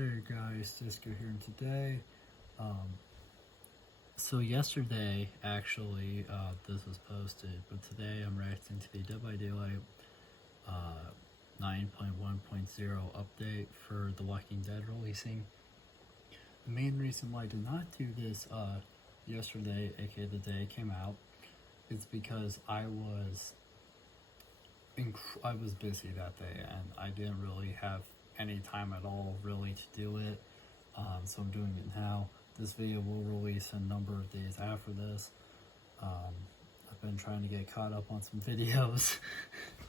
Hey guys, D1sco here, and today, so yesterday, actually, this was posted, but today I'm reacting to the Dead by Daylight, 9.1.0 update for The Walking Dead releasing. The main reason why I did not do this, yesterday, aka the day it came out, is because I was busy that day, and I didn't really have any time at all really to do it. So I'm doing it now. This video will release a number of days after this. I've been trying to get caught up on some videos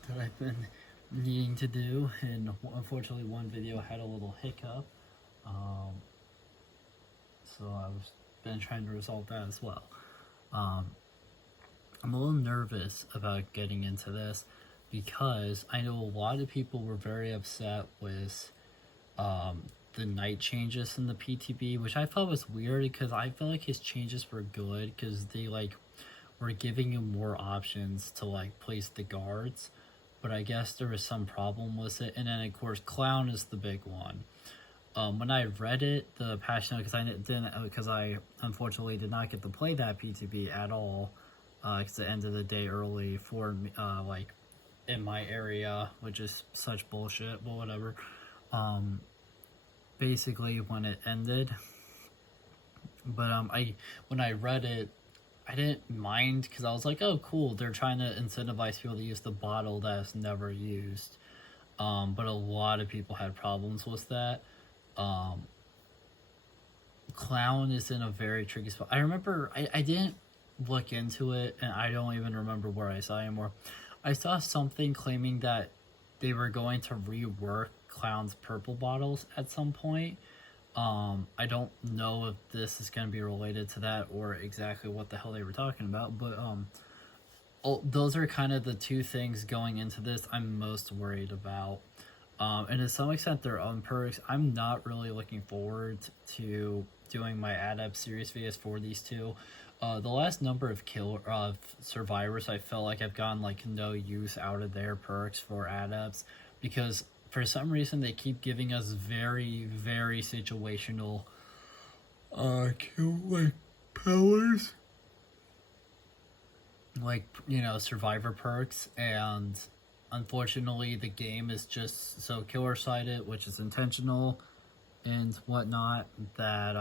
that I've been needing to do, and unfortunately one video had a little hiccup. So I've been trying to resolve that as well. I'm a little nervous about getting into this because I know a lot of people were very upset with the night changes in the PTB, which I thought was weird because I feel like his changes were good because they were giving you more options to place the guards, but I guess there was some problem with it. And then of course Clown is the big one. When I read it, the patch note, because I unfortunately did not get to play that PTB at all, because it ended the day early for me, in my area, which is such bullshit, but whatever. Basically when it ended, but when I read it, I didn't mind because I was like, oh cool, they're trying to incentivize people to use the bottle that's never used. But a lot of people had problems with that. Clown is in a very tricky spot. I remember I didn't look into it, and I don't even remember where I saw it anymore. I saw something claiming that they were going to rework Clown's purple bottles at some point. I don't know if this is going to be related to that or exactly what the hell they were talking about, but those are kind of the two things going into this I'm most worried about. And to some extent their own perks. I'm not really looking forward to doing my adept series videos for these two. The last number of survivors, I felt like I've gotten no use out of their perks for adepts because for some reason they keep giving us very, very situational kill powers, survivor perks, and unfortunately the game is just so killer sided, which is intentional and whatnot, that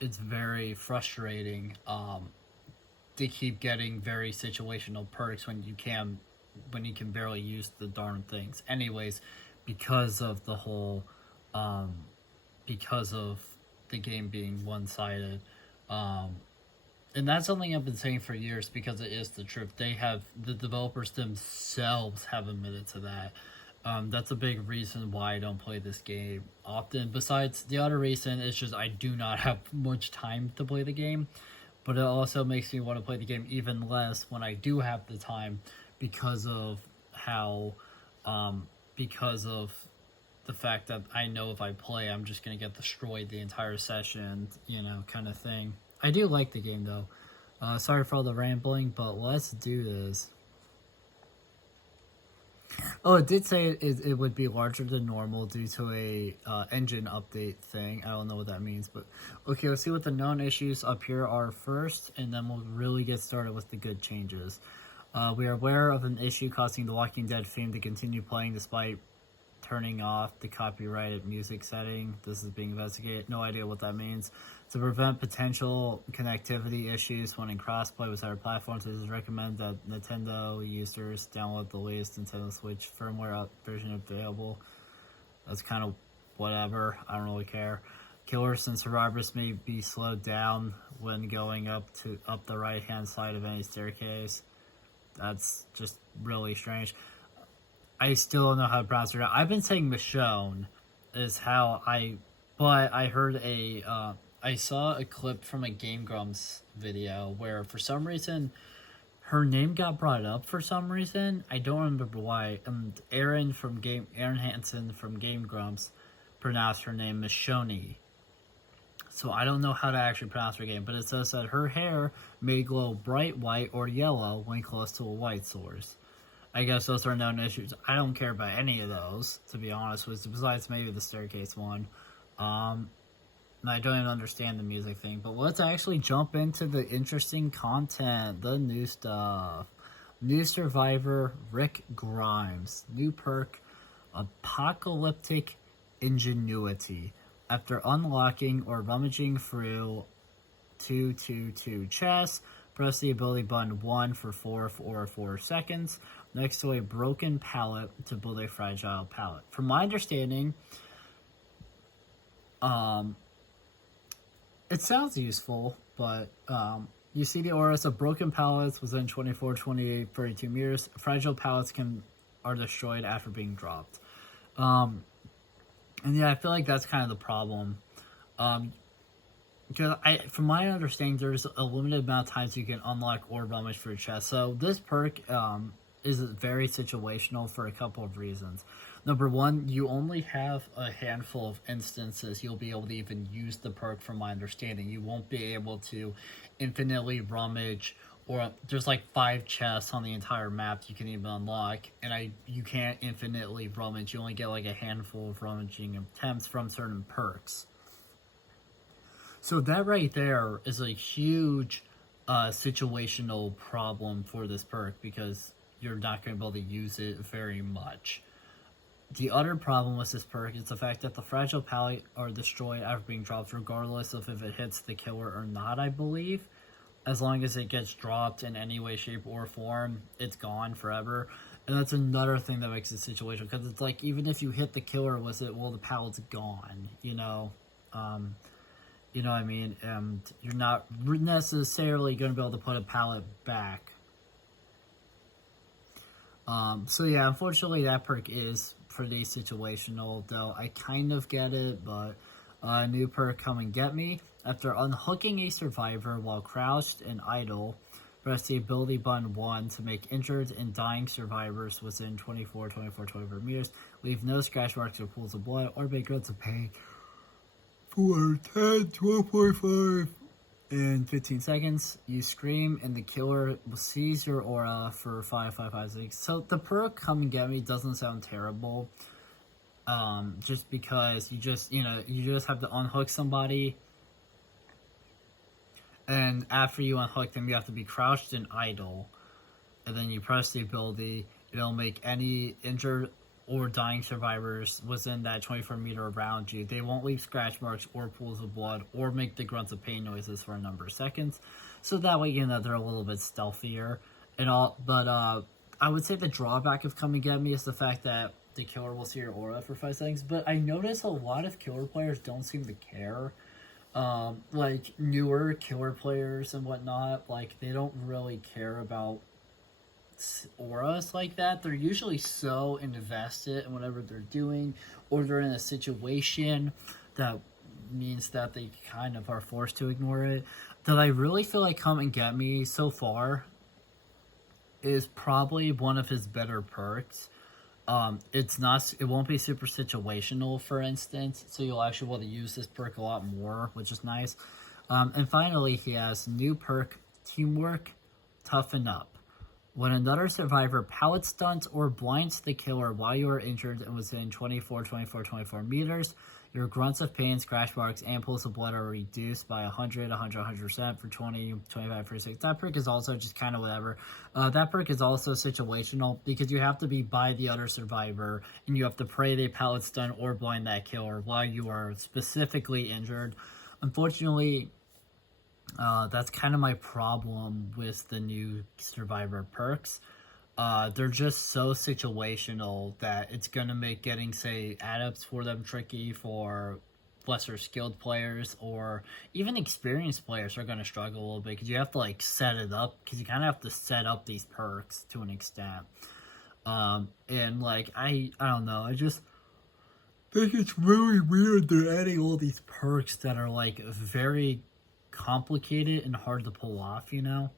it's very frustrating to keep getting very situational perks when you can barely use the darn things anyways, because of the whole because of the game being one-sided. And that's something I've been saying for years because it is the truth. The developers themselves have admitted to that. That's a big reason why I don't play this game often. Besides, the other reason is just I do not have much time to play the game. But it also makes me want to play the game even less when I do have the time because of because of the fact that I know if I play, I'm just going to get destroyed the entire session, kind of thing. I do like the game though. Sorry for all the rambling, but let's do this. Oh, it did say it would be larger than normal due to a engine update thing. I don't know what that means, but okay, let's see what the known issues up here are first, and then we'll really get started with the good changes. We are aware of an issue causing the Walking Dead theme to continue playing despite turning off the copyrighted music setting. This is being investigated. No idea what that means. To prevent potential connectivity issues when in crossplay with other platforms, it is recommended that Nintendo users download the latest Nintendo Switch firmware version available. That's kind of whatever. I don't really care. Killers and survivors may be slowed down when going up the right hand side of any staircase. That's just really strange. I still don't know how to pronounce it. I've been saying Michonne is how but I heard I saw a clip from a Game Grumps video where for some reason her name got brought up for some reason. I don't remember why. Aaron Hansen from Game Grumps pronounced her name Michonne. So I don't know how to actually pronounce her name, but it says that her hair may glow bright white or yellow when close to a light source. I guess those are known issues. I don't care about any of those, to be honest with you, besides maybe the staircase one. I don't even understand the music thing, but let's actually jump into the interesting content, the new stuff. New survivor, Rick Grimes. New perk, Apocalyptic Ingenuity. After unlocking or rummaging through 222 chests, press the ability button 1 for 4 seconds next to a broken pallet to build a fragile pallet. From my understanding, it sounds useful, but you see the auras of broken pallets within 24, 28, 32 meters. Fragile pallets are destroyed after being dropped. And yeah, I feel like that's kind of the problem. Because from my understanding, there's a limited amount of times you can unlock or rummage for a chest. So this perk is very situational for a couple of reasons. Number one, you only have a handful of instances you'll be able to even use the perk, from my understanding. You won't be able to infinitely rummage, or there's like 5 chests on the entire map you can even unlock, and you can't infinitely rummage. You only get like a handful of rummaging attempts from certain perks. So that right there is a huge situational problem for this perk, because you're not going to be able to use it very much. The other problem with this perk is the fact that the fragile pallet are destroyed after being dropped, regardless of if it hits the killer or not, I believe. As long as it gets dropped in any way, shape, or form, it's gone forever. And that's another thing that makes the situation, because it's like, even if you hit the killer with it, well, the pallet's gone, you know? You know what I mean? And you're not necessarily going to be able to put a pallet back. So yeah, unfortunately that perk is pretty situational, though I kind of get it, but new perk, Come and Get Me. After unhooking a survivor while crouched and idle, press the ability button 1 to make injured and dying survivors within 24 meters leave no scratch marks or pools of blood, or make grunts of pain for 10, 12.5 in 15 seconds. You scream and the killer sees your aura for 5. So the perk Come and Get Me doesn't sound terrible. Just because you just have to unhook somebody, and after you unhook them, you have to be crouched and idle, and then you press the ability. It'll make any injured or dying survivors within that 24-meter around you. They won't leave scratch marks or pools of blood or make the grunts of pain noises for a number of seconds. So that way, you know, they're a little bit stealthier and all. But I would say the drawback of Come and Get Me is the fact that the killer will see your aura for 5 seconds. But I notice a lot of killer players don't seem to care. Like newer killer players and whatnot, like they don't really care about auras like that. They're usually so invested in whatever they're doing, or they're in a situation that means that they kind of are forced to ignore it, that I really feel like Come and Get Me so far is probably one of his better perks. It won't be super situational, for instance, so you'll actually be able to use this perk a lot more, which is nice. And finally, he has new perk, Teamwork, Toughen Up. When another survivor pallet stunts or blinds the killer while you are injured and within 24 meters, your grunts of pain, scratch marks, and pools of blood are reduced by 100% for 20, 25, 36. That perk is also just kind of whatever. That perk is also situational, because you have to be by the other survivor, and you have to pray they pallet stun or blind that killer while you are specifically injured. Unfortunately, that's kind of my problem with the new survivor perks. They're just so situational that it's going to make getting, say, adepts for them tricky. For lesser skilled players or even experienced players are going to struggle a little bit, because you have to like set it up, because you kind of have to set up these perks to an extent. And like, I don't know, I just think it's really weird they're adding all these perks that are like very complicated and hard to pull off, you know?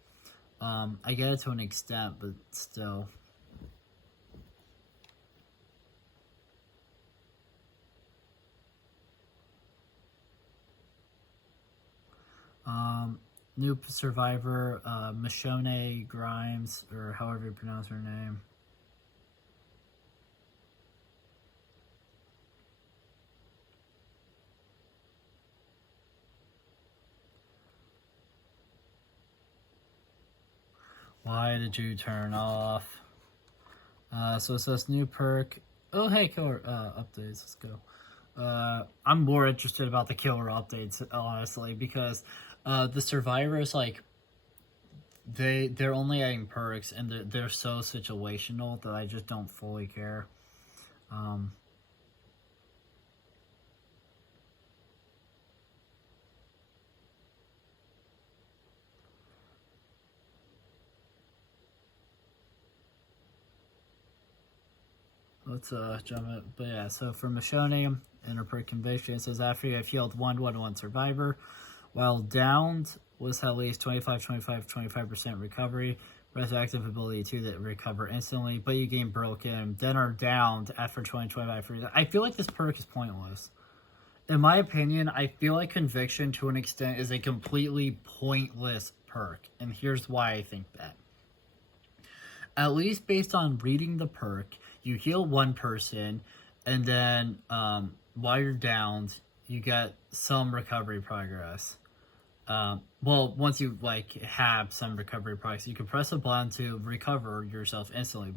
I get it to an extent, but still. New survivor, Michonne Grimes, or however you pronounce her name. Why did you turn off? So it says new perk. Oh, hey, killer updates. Let's go. I'm more interested about the killer updates, honestly, because the survivors, like, they're only adding perks, and they're so situational that I just don't fully care. Let's jump it. But yeah, so for Michonne, in her perk conviction, it says after you have healed 1/1/1 survivor, while downed was at least 25% recovery, retroactive ability 2 that recover instantly, but you gain broken, then are downed after 20-25. I feel like this perk is pointless. In my opinion, I feel like conviction to an extent is a completely pointless perk, and here's why I think that. At least based on reading the perk, you heal one person, and then while you're downed, you get some recovery progress. Well, once you like have some recovery progress, you can press a button to recover yourself instantly.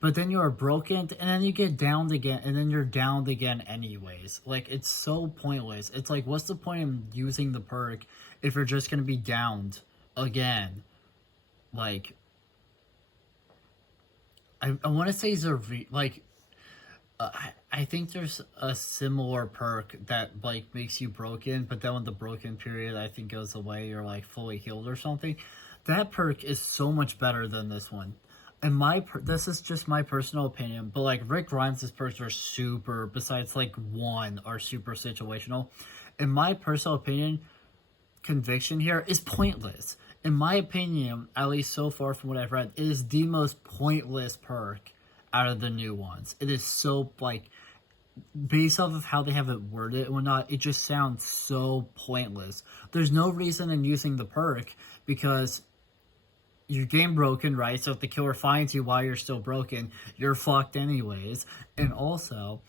But then you are broken, and then you get downed again, and then you're downed again anyways. Like, it's so pointless. It's like, what's the point of using the perk if you're just gonna be downed again? Like, I want to say I think there's a similar perk that like makes you broken, but then when the broken period I think goes away, you're like fully healed or something. That perk is so much better than this one. And this is just my personal opinion, but like Rick Grimes' perks are super. Besides like one are super situational. In my personal opinion, conviction here is pointless. In my opinion, at least so far from what I've read, it is the most pointless perk out of the new ones. It is so, like, based off of how they have it worded and whatnot, it just sounds so pointless. There's no reason in using the perk because your game broken, right? So if the killer finds you while you're still broken, you're fucked anyways. And also,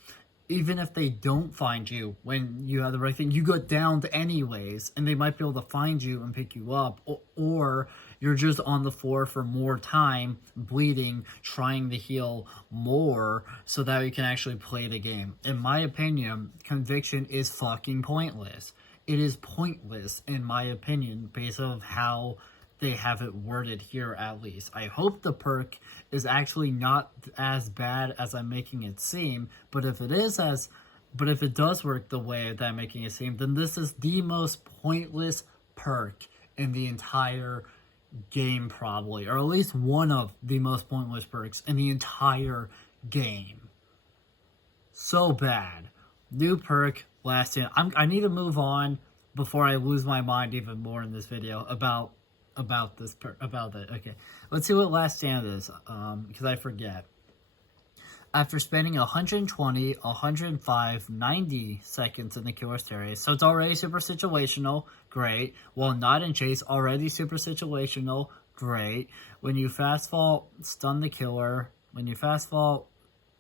even if they don't find you when you have the right thing, you got downed anyways, and they might be able to find you and pick you up, or you're just on the floor for more time, bleeding, trying to heal more so that you can actually play the game. In my opinion, conviction is fucking pointless. It is pointless, in my opinion, based on how they have it worded here at least. I hope the perk is actually not as bad as I'm making it seem, but if it does work the way that I'm making it seem, then this is the most pointless perk in the entire game probably, or at least one of the most pointless perks in the entire game. So bad. New perk, last in. I need to move on before I lose my mind even more in this video about it. Okay, let's see what last stand is, because I forget. After spending 120, 105, 90 seconds in the killer's terrace, so it's already super situational, great. While not in chase, already super situational, great. When you fast fall, stun the killer. When you fast fall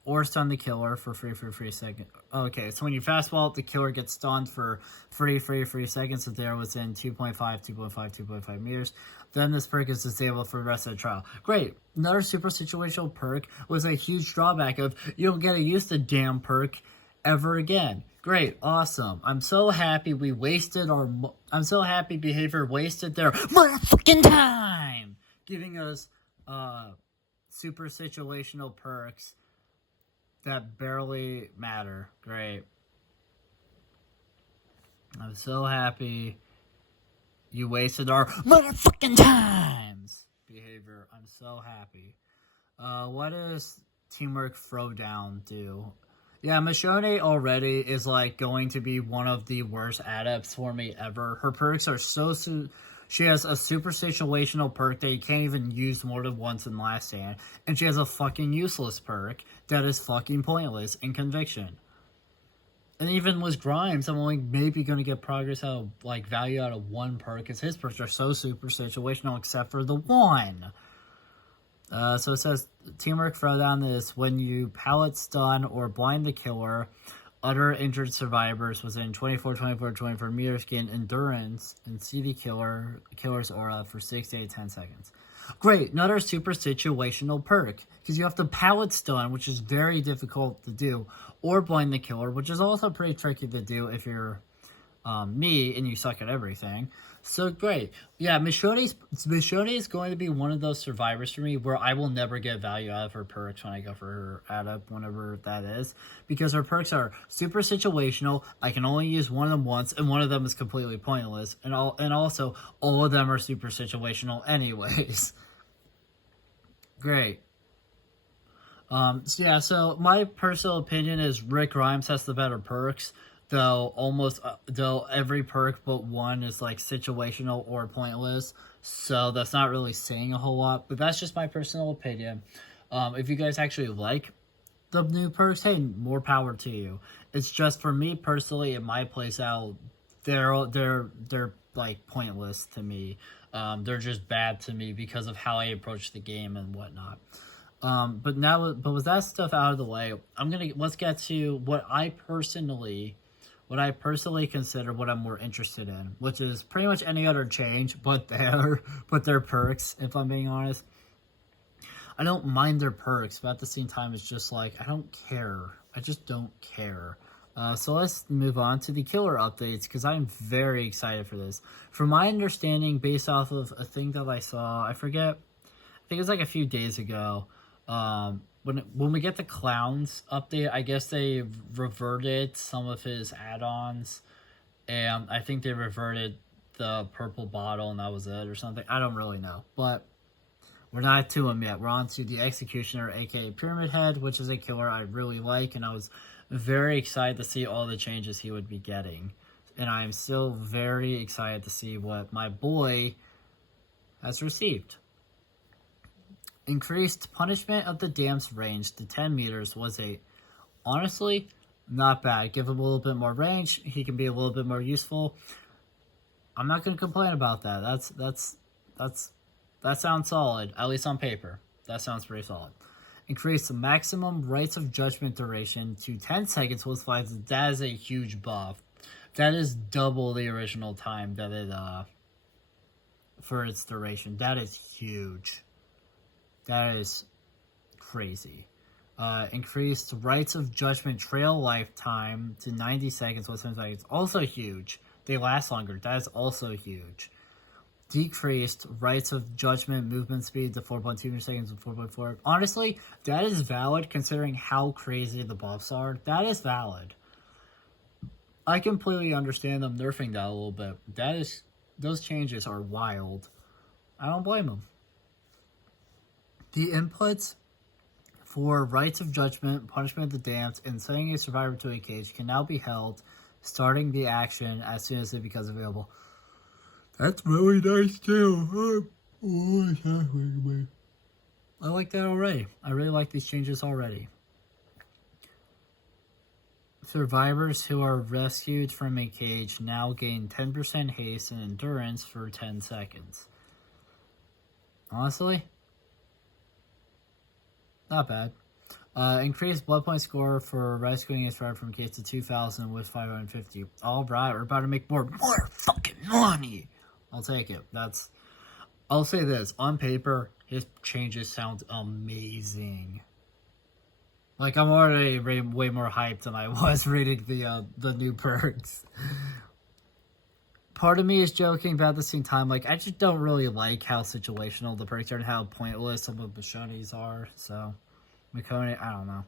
or stun the killer for free second. Okay, so when you fast fall, the killer gets stunned for free seconds if they're within 2.5 meters. Then this perk is disabled for the rest of the trial. Great. Another super situational perk was a huge drawback of you don't get to use the damn perk ever again. Great, awesome. I'm so happy I'm so happy Behavior wasted their motherfucking time giving us super situational perks that barely matter. Great. I'm so happy you wasted our motherfucking times. Behavior. I'm so happy. What does Teamwork Throwdown do? Yeah, Michonne already is like going to be one of the worst adepts for me ever. Her perks are she has a super situational perk that you can't even use more than once in Last Stand. And she has a fucking useless perk that is fucking pointless in Conviction. And even with Grimes, I'm only maybe going to get progress out of, like, value out of one perk, because his perks are so super situational except for the one. So it says, Teamwork Throwdown is when you pallet stun or blind the killer, other injured survivors within 24 meters gain endurance and see the killer's aura for 6 to 10 seconds. Great, another super situational perk, because you have the Pallet Stun, which is very difficult to do, or Blind the Killer, which is also pretty tricky to do if you're me and you suck at everything. So great. Yeah, Michonne is going to be one of those survivors for me where I will never get value out of her perks when I go for her add up, whenever that is, because her perks are super situational. I can only use one of them once, and one of them is completely pointless, and also all of them are super situational anyways. Great. So my personal opinion is Rick Grimes has the better perks, though every perk but one is like situational or pointless, so that's not really saying a whole lot, but that's just my personal opinion. If you guys actually like the new perks, hey, more power to you. It's just for me personally, in my place out, they're like pointless to me. They're just bad to me because of how I approach the game and whatnot. But with that stuff out of the way, let's get to what I personally consider what I'm more interested in, which is pretty much any other change but their perks, if I'm being honest. I don't mind their perks, but at the same time, it's just like, I don't care. I just don't care. So let's move on to the killer updates, because I'm very excited for this. From my understanding, based off of a thing that I saw, I forget, I think it was like a few days ago, when we get the clowns update, I guess they reverted some of his add-ons, and I think they reverted the purple bottle, and that was it, or something. I don't really know, but we're not to him yet. We're on to the Executioner, aka Pyramid Head, which is a killer I really like, and I was very excited to see all the changes he would be getting. And I'm still very excited to see what my boy has received. Increased punishment of the dam's range to 10 meters was honestly, not bad. Give him a little bit more range, he can be a little bit more useful. I'm not going to complain about that. That sounds solid, at least on paper. That sounds pretty solid. Increase the maximum rights of judgment duration to 10 seconds with flags. That is a huge buff. That is double the original time that it for its duration. That is huge. That is crazy. Increased rights of judgment trail lifetime to 90 seconds with 10 seconds. Also huge. They last longer. That is also huge. Decreased rights of judgment movement speed to 4.2 seconds and 4.4. Honestly, that is valid considering how crazy the buffs are. That is valid. I completely understand them nerfing that a little bit. Those changes are wild. I don't blame them. The inputs for rights of judgment, punishment of the damned, and sending a survivor to a cage can now be held, starting the action as soon as it becomes available. That's really nice too. I like that already. I really like these changes already. Survivors who are rescued from a cage now gain 10% haste and endurance for 10 seconds. Honestly, not bad. Increased blood point score for rescuing a survivor from a cage to 2,000 with 550. Alright, we're about to make more fucking money. I'll take it. I'll say this. On paper, his changes sound amazing. Like, I'm already way more hyped than I was reading the new perks. Part of me is joking, but at the same time, like, I just don't really like how situational the perks are and how pointless some of the Michonne's are. So, Michonne, I don't know.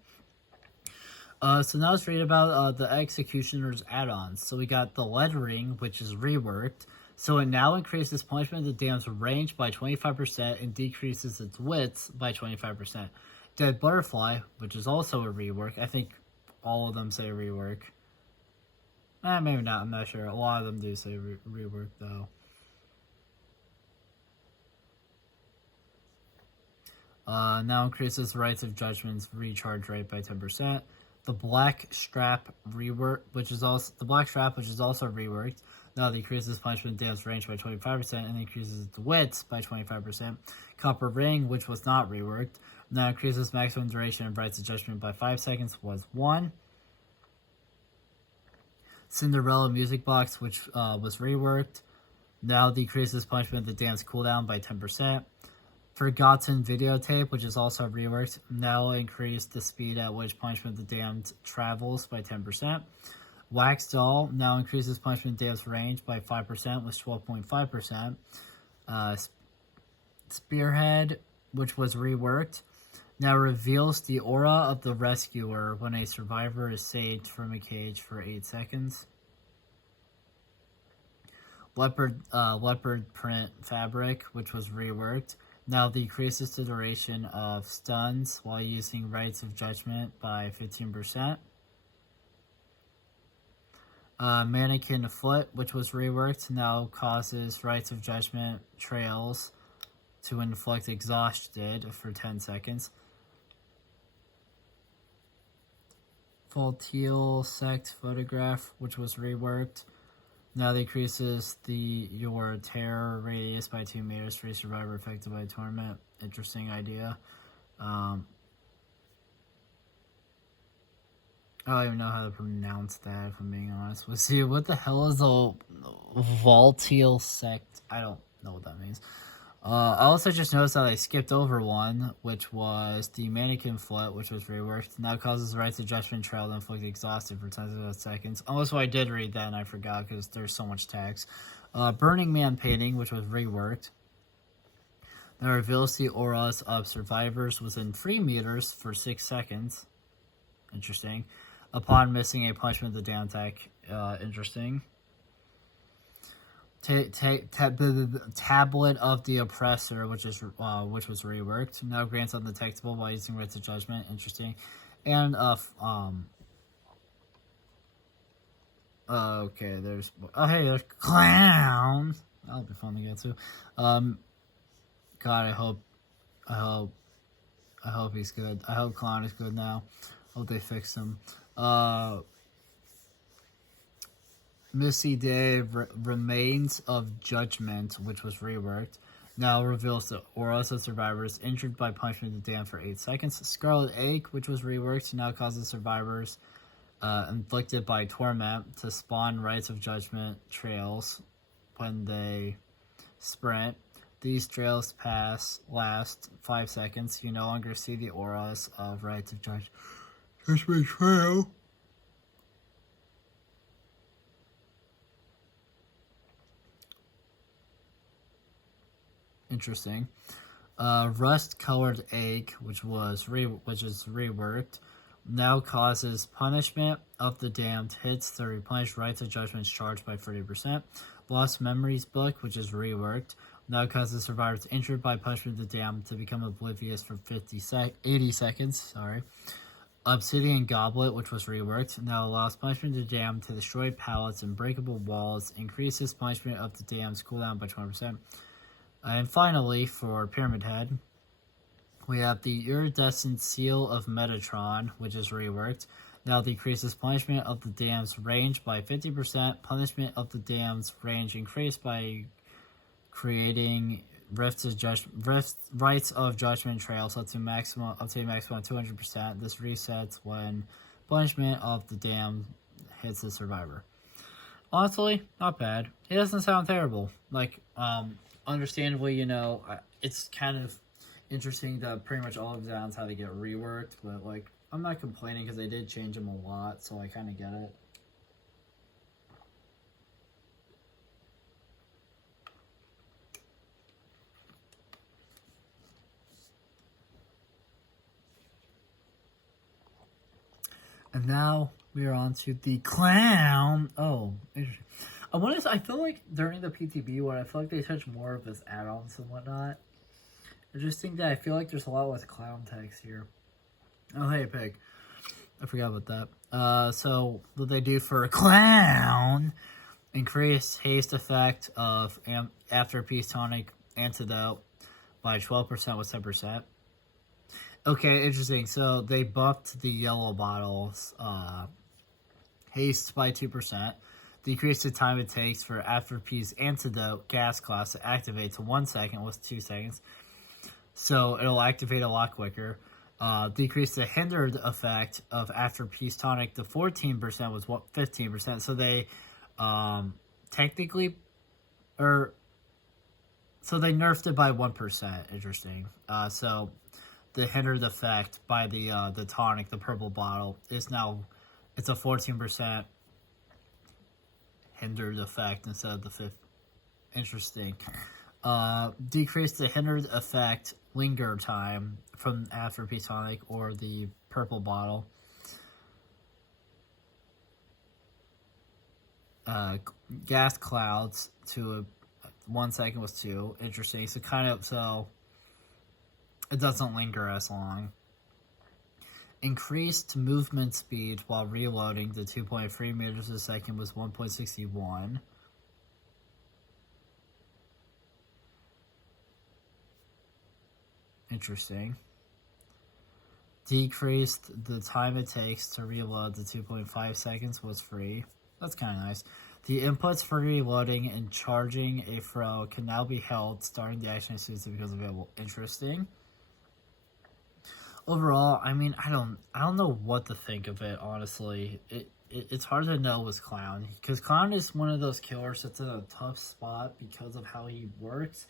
So now let's read about the Executioner's add-ons. So we got the lettering, which is reworked. So it now increases punishment of the dam's range by 25% and decreases its width by 25%. Dead Butterfly, which is also a rework. I think all of them say rework. Maybe not, I'm not sure. A lot of them do say rework, though. Now increases rights of judgment's recharge rate by 10%. The Black Strap rework, which is also reworked. Now decreases punishment damage range by 25% and increases its width by 25%. Copper Ring, which was not reworked, now increases maximum duration of rights of judgment by 5 seconds, was 1. Cinderella Music Box, which was reworked, now decreases punishment of the dance cooldown by 10%. Forgotten videotape, which is also reworked, now increased the speed at which Punishment the Damned travels by 10%. Wax Doll now increases Punishment the Damned's range by 5% with 12.5%. Spearhead, which was reworked, now reveals the aura of the rescuer when a survivor is saved from a cage for 8 seconds. Leopard print fabric, which was reworked, now decreases the duration of stuns while using Rites of Judgment by 15%. Mannequin foot, which was reworked, now causes Rites of Judgment trails to inflict exhausted for 10 seconds. Teal sect photograph, which was reworked, now decreases your terror radius by 2 meters for a survivor affected by a torment. Interesting idea. I don't even know how to pronounce that, if I'm being honest with you. What the hell is a Volteal sect? I don't know what that means. I also just noticed that I skipped over one, which was the mannequin foot, which was reworked. Now causes the Rites of Judgment trail to inflict exhausted for 10 seconds. Also, I did read that and I forgot because there's so much text. Burning Man painting, which was reworked. Now reveals the auras of survivors within 3 meters for 6 seconds. Interesting. Upon missing a Punishment the Damned attack. Interesting. Tablet of the Oppressor, which was reworked, now grants undetectable by using Rites of Judgment. Interesting. And okay, there's there's Clown. That'll be fun to get to. God, I hope he's good. I hope Clown is good now. Hope they fix him. Missy Day Remains of Judgment, which was reworked, now reveals the auras of survivors injured by Punishment of the Damned for 8 seconds. Scarlet Ache, which was reworked, now causes survivors inflicted by torment to spawn Rites of Judgment trails when they sprint. These trails last 5 seconds. You no longer see the auras of Rites of Judgment trail. Interesting. Rust-colored egg, which is reworked, now causes Punishment of the Damned hits to replenish Rites of Judgment charged by 30%. Lost Memories book, which is reworked, now causes survivors injured by Punishment of the Damned to become oblivious for 80 seconds. Sorry. Obsidian Goblet, which was reworked, now allows Punishment of the Damned to destroy pallets and breakable walls, increases Punishment of the Damned's cooldown by 20%. And finally, for Pyramid Head, we have the Iridescent Seal of Metatron, which is reworked. Now decreases Punishment of the Damned's range by 50%. Punishment of the Damned's range increased by creating Rites of Judgment trails up to a maximum of 200%. This resets when Punishment of the Damned hits the survivor. Honestly, not bad. It doesn't sound terrible. Understandably, it's kind of interesting that pretty much all of the sounds had to get reworked, but I'm not complaining because they did change them a lot, so I kind of get it. And now we are on to the Clown. Oh, interesting. I feel like during the PTB one, I feel like they touch more of his add-ons and whatnot. I just think that I feel like there's a lot with Clown text here. Oh, hey, Pig. I forgot about that. So, what they do for a Clown, increase haste effect of after Peace Tonic Antidote by 12% with 10%. Okay, interesting. So, they buffed the yellow bottles haste by 2%. Decrease the time it takes for After Peace Antidote gas class to activate to 1 second with 2 seconds. So it'll activate a lot quicker. Decrease the hindered effect of After Peace Tonic to 14% with 15%. So they technically, or So they nerfed it by 1%. Interesting. So the hindered effect by the tonic, the purple bottle, is now, it's a 14% hindered effect instead of the 5th. Interesting. Decrease the hindered effect linger time from after tonic or the purple bottle. Gas clouds to 1 second was 2. Interesting. So it doesn't linger as long. Increased movement speed while reloading to 2.3 meters a second was 1.61. Interesting. Decreased the time it takes to reload to 2.5 seconds was free. That's kind of nice. The inputs for reloading and charging a throw can now be held starting the action as soon as it becomes available. Interesting. Overall, I mean, I don't know what to think of it, honestly. It's hard to know with Clown, because Clown is one of those killers that's in a tough spot because of how he works.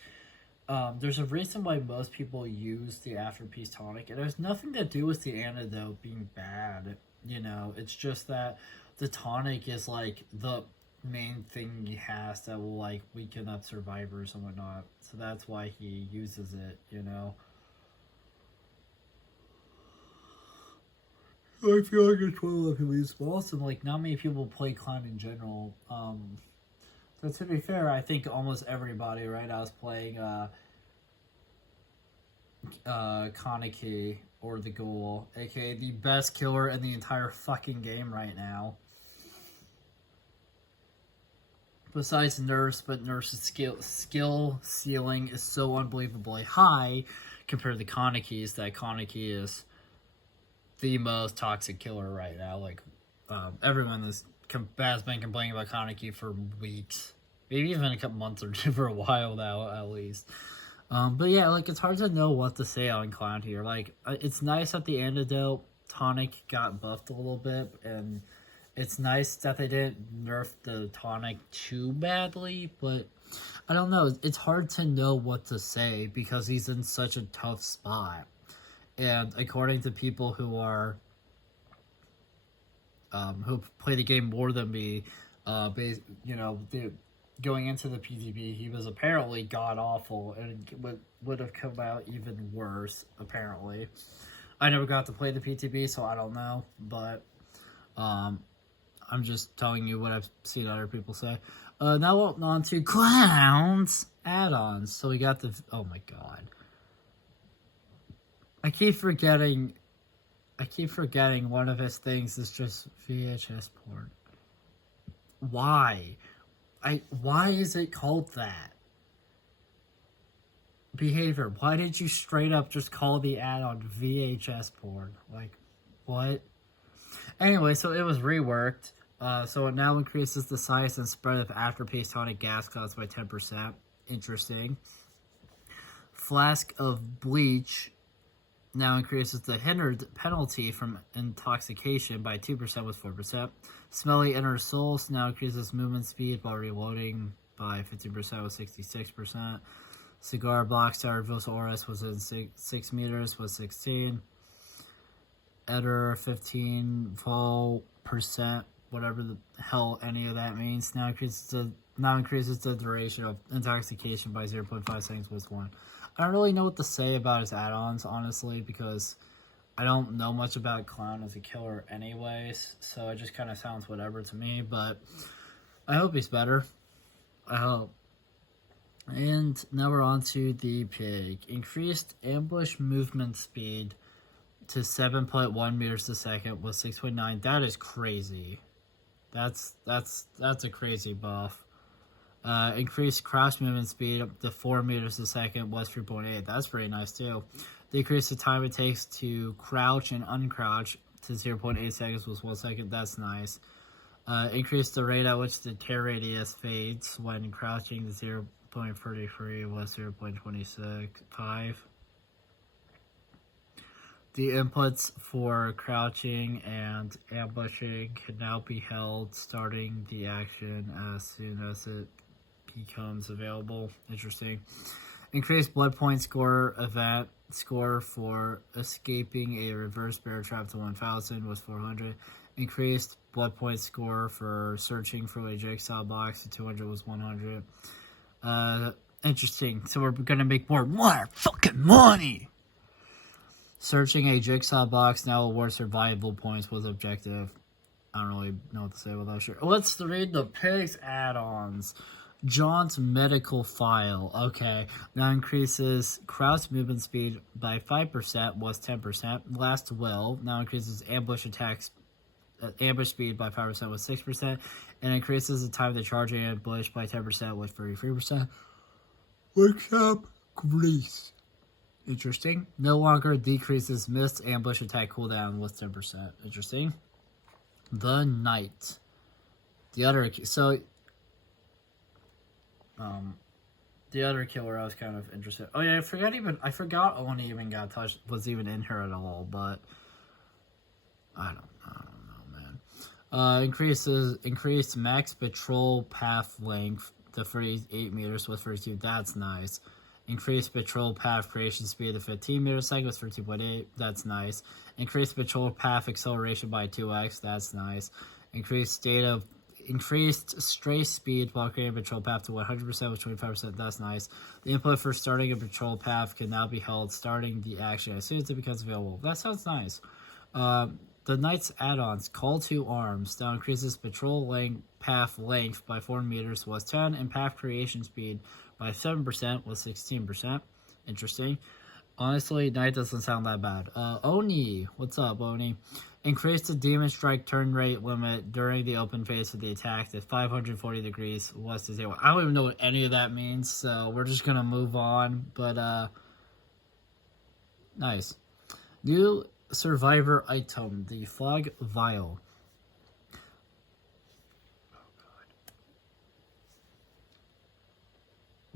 There's a reason why most people use the After-Peace tonic. It has nothing to do with the antidote being bad, you know. It's just that the tonic is, like, the main thing he has that will, like, weaken up survivors and whatnot. So that's why he uses it, you know. I feel like it's one of the people use. But also, like, not many people play Clown in general. So to be fair, I think almost everybody right now is playing Kaneki or the Ghoul, aka the best killer in the entire fucking game right now. Besides Nurse, but Nurse's skill ceiling is so unbelievably high compared to Kaneki's that Kaneki is the most toxic killer right now. Like, everyone has been complaining about Kaneki for weeks, maybe even a couple months or two, for a while now at least. But yeah, like, it's hard to know what to say on Clown here. Like, it's nice that the antidote tonic got buffed a little bit, and it's nice that they didn't nerf the tonic too badly, but I don't know. It's hard to know what to say because he's in such a tough spot. And according to people who are who play the game more than me, you know, going into the PTB, he was apparently god awful, and would have come out even worse. Apparently, I never got to play the PTB, so I don't know. But I'm just telling you what I've seen other people say. Now on to Clown's add-ons. So we got the, oh my god. I keep forgetting one of his things is just VHS porn. Why? Why is it called that? Behavior. Why did you straight up just call the add-on VHS porn? Like, what? Anyway, so it was reworked. So it now increases the size and spread of After-Peace tonic gas clouds by 10%. Interesting. Flask of bleach now increases the hindered penalty from intoxication by 2% with 4%. Smelly Inner Souls now increases movement speed while reloading by 15% with 66%. Cigar Box Tower Vos Oris was in 6 meters with 16. Eder 15 full percent, whatever the hell any of that means, now increases the duration of intoxication by 0.5 seconds with 1. I don't really know what to say about his add-ons, honestly, because I don't know much about Clown as a killer anyways, so it just kind of sounds whatever to me, but I hope he's better. I hope. And now we're on to the pig. Increased ambush movement speed to 7.1 meters a second with 6.9. That is crazy. That's a crazy buff. Increased crouch movement speed up to 4 meters a second was 3.8. That's pretty nice too. Decrease the time it takes to crouch and uncrouch to 0.8 seconds was 1 second. That's nice. Increase the rate at which the tear radius fades when crouching to 0.33 was 0.265. The inputs for crouching and ambushing can now be held starting the action as soon as it becomes available. Interesting. Increased blood point score event score for escaping a reverse bear trap to 1000 was 400. Increased blood point score for searching for a jigsaw box to 200 was 100. Interesting. So we're gonna make more fucking money. Searching a jigsaw box now awards survival points was objective. I don't really know what to say about that shit. Let's read the pigs add-ons. John's medical file. Okay. Now increases crouch movement speed by 5%, was 10%. Last will. Now increases ambush attacks. Ambush speed by 5% was 6%. And increases the time to charge an ambush by 10% was 33%. Workshop Grease. Interesting. No longer decreases missed ambush attack cooldown was 10%. Interesting. The Knight. The other killer I was kind of interested. Oh yeah, I forgot Oni even got touched, was even in here at all, but I don't know, man. Increased max patrol path length to 38 meters with 32. That's nice. Increased patrol path creation speed to 15 meters per second with 13.8. That's nice. Increased patrol path acceleration by 2x. That's nice. Increased stray speed while creating a patrol path to 100% with 25%. That's nice. The input for starting a patrol path can now be held starting the action as soon as it becomes available. That sounds nice. The Knight's add-ons. Call to Arms. Now increases patrol path length by 4 meters was 10, and path creation speed by 7% was 16%. Interesting. Honestly, Knight doesn't sound that bad. Oni. What's up, Oni? Increase the Demon Strike turn rate limit during the open phase of the attack to 540 degrees west to 0. I don't even know what any of that means, so we're just going to move on. But, nice. New survivor item, the Fog Vial.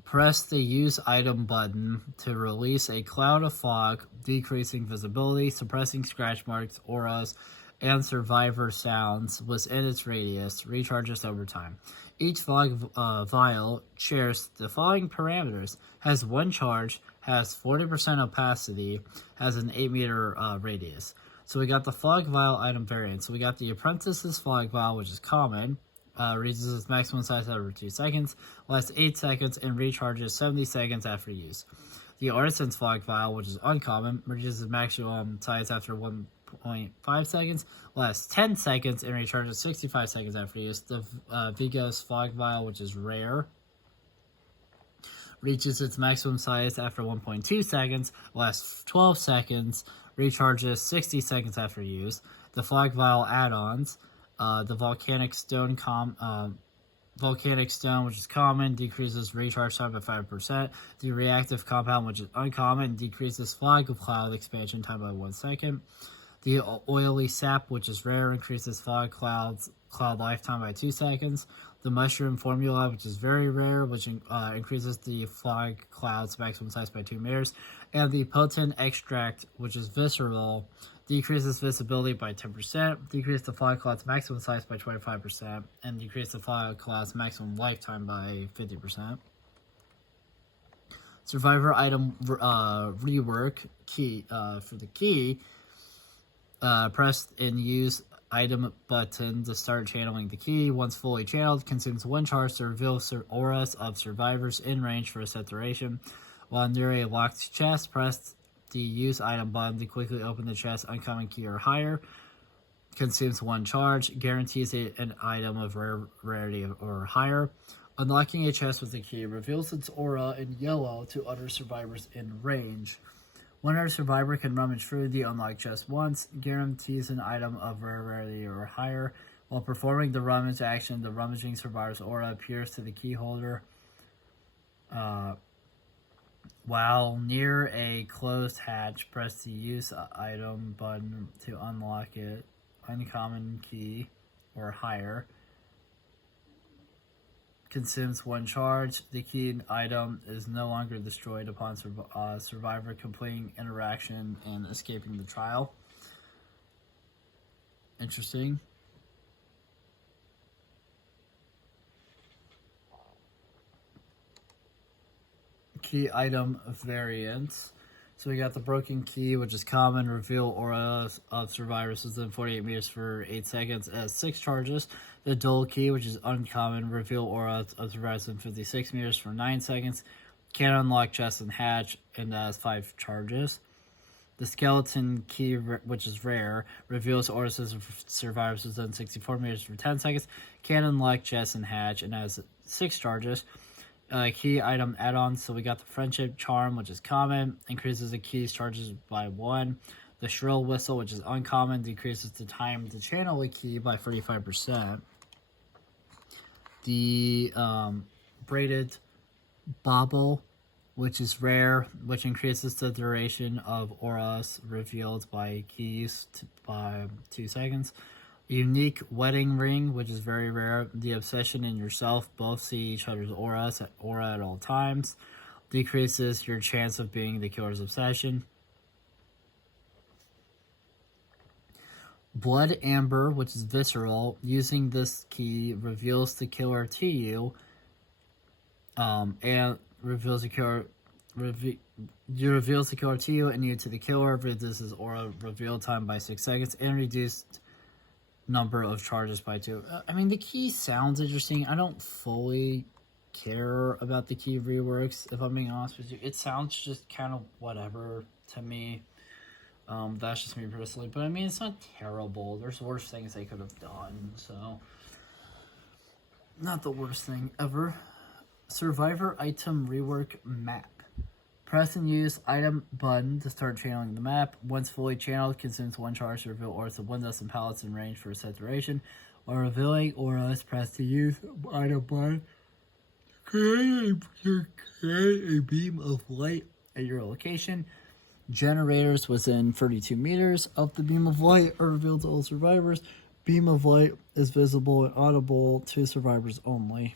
Press the Use Item button to release a cloud of fog, decreasing visibility, suppressing scratch marks, auras, and survivor sounds within its radius. Recharges over time. Each fog vial shares the following parameters. Has 1 charge, has 40% opacity, has an 8-meter radius. So we got the Fog Vial item variant. So we got the Apprentice's Fog Vial, which is common. Reaches its maximum size every 2 seconds, lasts 8 seconds, and recharges 70 seconds after use. The Artisan's Fog Vial, which is uncommon, reaches its maximum size after 1.5 seconds, lasts 10 seconds, and recharges 65 seconds after use. The Vigo's Fog Vial, which is rare, reaches its maximum size after 1.2 seconds, lasts 12 seconds, recharges 60 seconds after use. The Fog Vial add-ons. The Volcanic Stone, which is common, decreases recharge time by 5%. The Reactive Compound, which is uncommon, decreases Fog Cloud expansion time by 1 second. The Oily Sap, which is rare, increases Fog Cloud lifetime by 2 seconds. The Mushroom Formula, which is very rare, which increases the Fog Cloud's maximum size by 2 meters. And the Potent Extract, which is visceral, decreases visibility by 10%, decrease the fog cloud's maximum size by 25%, and decrease the fog cloud's maximum lifetime by 50%. Survivor item rework key. For the key, press and use item button to start channeling the key. Once fully channeled, consumes 1 charge to reveal auras of survivors in range for a set duration. While near a locked chest, press the Use Item button to quickly open the chest, uncommon key or higher. Consumes 1 charge. Guarantees an item of rarity or higher. Unlocking a chest with the key reveals its aura in yellow to other survivors in range. One other survivor can rummage through the unlocked chest once. Guarantees an item of rarity or higher. While performing the rummage action, the rummaging survivor's aura appears to the key holder. While near a closed hatch, press the Use Item button to unlock it. Uncommon key or higher. Consumes 1 charge. The key item is no longer destroyed upon survivor completing interaction and escaping the trial. key item variants. So we got the broken key, which is common, reveal aura of survivors within 48 meters for 8 seconds as 6 charges. The dual key, which is uncommon, reveal aura of survivors within 56 meters for 9 seconds. Can unlock chest and hatch, and has 5 charges. The skeleton key, which is rare, reveals auras of survivors within 64 meters for 10 seconds. Can unlock chest and hatch, and has 6 charges. Key item add-ons. So we got the friendship charm, which is common, increases the key's charges by 1. The shrill whistle, which is uncommon, decreases the time to channel a key by 35%. The braided bauble, which is rare, which increases the duration of auras revealed by keys by 2 seconds. Unique wedding ring, which is very rare. The obsession and yourself both see each other's aura at all times. Decreases your chance of being the killer's obsession. Blood amber, which is visceral. Using this key reveals the killer to you. And reveals the killer. Reveals the killer to you and you to the killer. Reduces aura reveal time by 6 seconds and reduced number of charges by 2. I mean, the key sounds interesting. I don't fully care about the key reworks, if I'm being honest with you. It sounds just kind of whatever to me. That's just me personally. But I mean, it's not terrible. There's worse things they could have done, so not the worst thing ever. Survivor item rework map. Press and use item button to start channeling the map. Once fully channeled, consumes 1 charge to reveal auras of windows and pallets in range for a set duration. While revealing auras, press to use item button to create a beam of light at your location. Generators within 32 meters of the beam of light are revealed to all survivors. Beam of light is visible and audible to survivors only.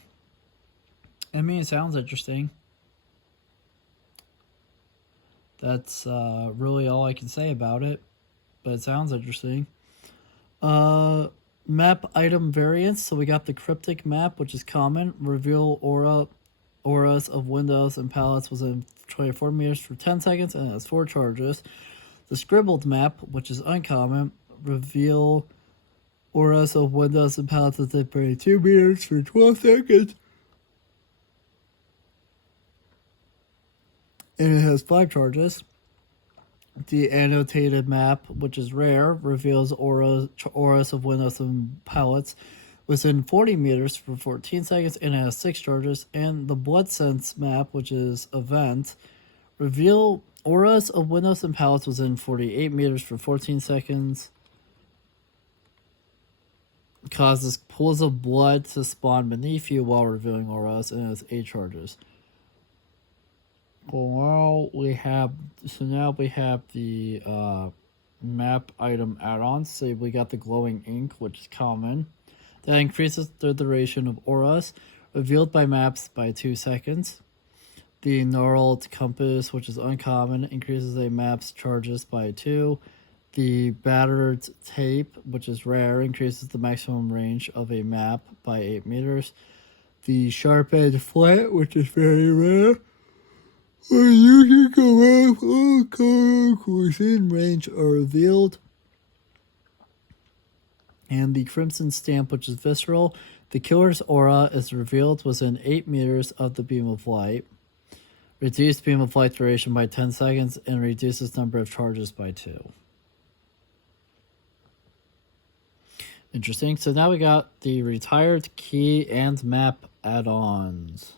I mean, it sounds interesting. That's really all I can say about it, but it sounds interesting. Map item variants. So we got the cryptic map, which is common. Reveal auras of windows and pallets within 24 meters for 10 seconds and has 4 charges. The scribbled map, which is uncommon. Reveal auras of windows and pallets within 32 meters for 12 seconds. And it has 5 charges. The annotated map, which is rare, reveals auras of windows and pallets within 40 meters for 14 seconds and it has 6 charges. And the blood sense map, which is event, reveal auras of windows and pallets within 48 meters for 14 seconds. Causes pools of blood to spawn beneath you while revealing auras and it has 8 charges. Well, now we have the map item add-ons. So we got the glowing ink, which is common. That increases the duration of auras revealed by maps by 2 seconds. The gnarled compass, which is uncommon, increases a map's charges by 2. The battered tape, which is rare, increases the maximum range of a map by 8 meters. The sharp-edged flint, which is very rare, you can go off all colors within range are revealed. And the crimson stamp, which is visceral. The killer's aura is revealed within 8 meters of the beam of light. Reduced beam of light duration by 10 seconds and reduces number of charges by 2. Interesting. So now we got the retired key and map add-ons.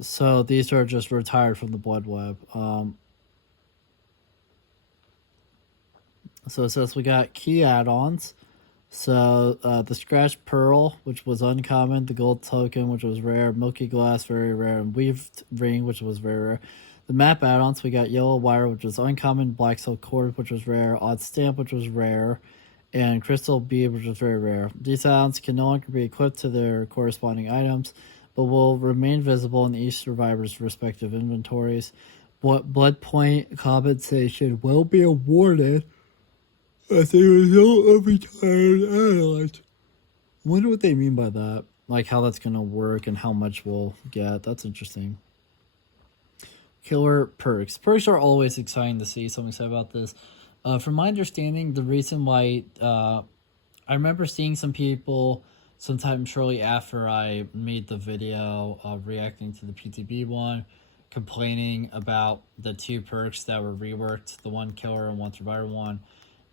So these are just retired from the blood web. So it says we got key add-ons. So the scratch pearl, which was uncommon, the gold token, which was rare, milky glass, very rare, and weaved ring, which was very rare. The map add-ons, we got yellow wire, which was uncommon, black silk cord, which was rare, odd stamp, which was rare, and crystal bead, which was very rare. These add-ons can no longer be equipped to their corresponding items, but will remain visible in each survivor's respective inventories. Blood point compensation will be awarded as a result of retired add-ons. I wonder what they mean by that. like how that's gonna work and how much we'll get. That's interesting. Killer perks. Perks are always exciting to see, so I'm excited about this. From my understanding, the reason why I remember seeing some people sometime shortly after I made the video reacting to the PTB one, complaining about the two perks that were reworked, the one killer and one survivor one.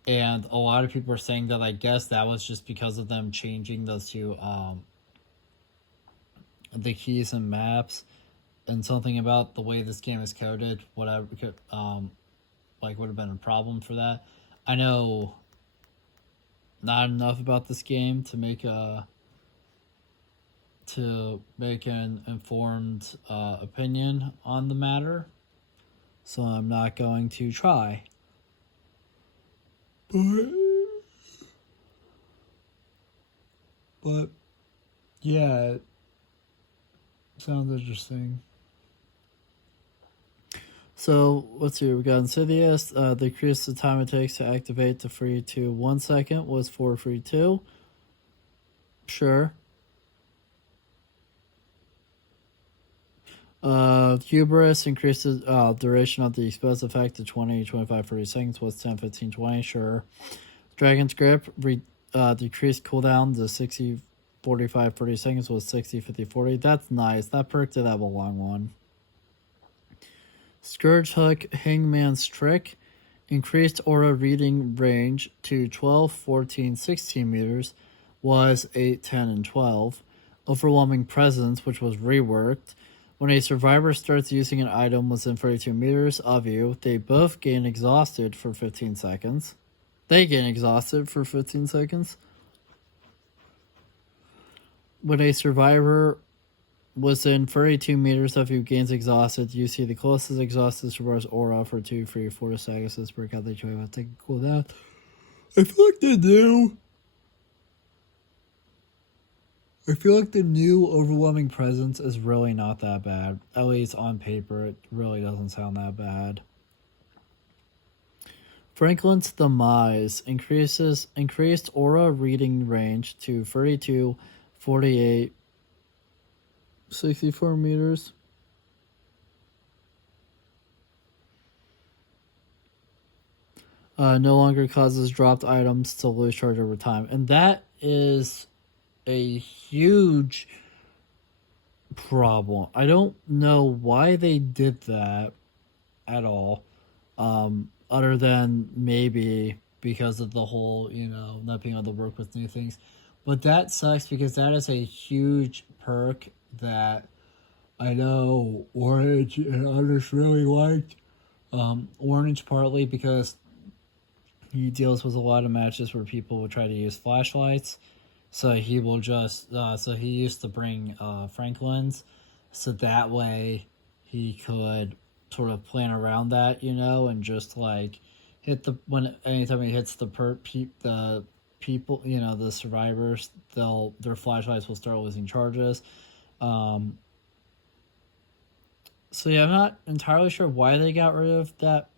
And a lot of people were saying that I guess that was just because of them changing those two the keys and maps, and something about the way this game is coded, whatever could like would have been a problem for that. I know not enough about this game to make an informed opinion on the matter, so I'm not going to try. But yeah, it sounds interesting. So let's see. We got Insidious. The increase the time it takes to activate the free to 1 second was 4 free 2. Sure. Hubris increases duration of the explosive effect to 20, 25, 30 seconds was 10, 15, 20. Sure. Dragon's Grip decreased cooldown to 60, 45, 30 seconds was 60, 50, 40. That's nice. That perk did have a long one. Scourge Hook Hangman's Trick increased aura reading range to 12, 14, 16 meters was 8, 10, and 12. Overwhelming Presence, which was reworked. When a survivor starts using an item within 32 meters of you, they both gain exhausted for 15 seconds. They gain exhausted for 15 seconds. When a survivor within 32 meters of you gains exhausted, you see the closest exhausted survivor's aura for 2, 3, 4 seconds. This break out the joy of taking cool down. I feel like the new Overwhelming Presence is really not that bad. At least on paper, it really doesn't sound that bad. Franklin's Demise increased aura reading range to 32, 48, 64 meters. No longer causes dropped items to lose charge over time. And that is a huge problem. I don't know why they did that at all. Other than maybe because of the whole, not being able to work with new things. But that sucks because that is a huge perk that I know Orange and others really liked. Orange partly because he deals with a lot of matches where people will try to use flashlights. So he will just, he used to bring Franklin's. So that way he could sort of plan around that, and just like anytime he hits the people, the survivors, their flashlights will start losing charges. So yeah, I'm not entirely sure why they got rid of that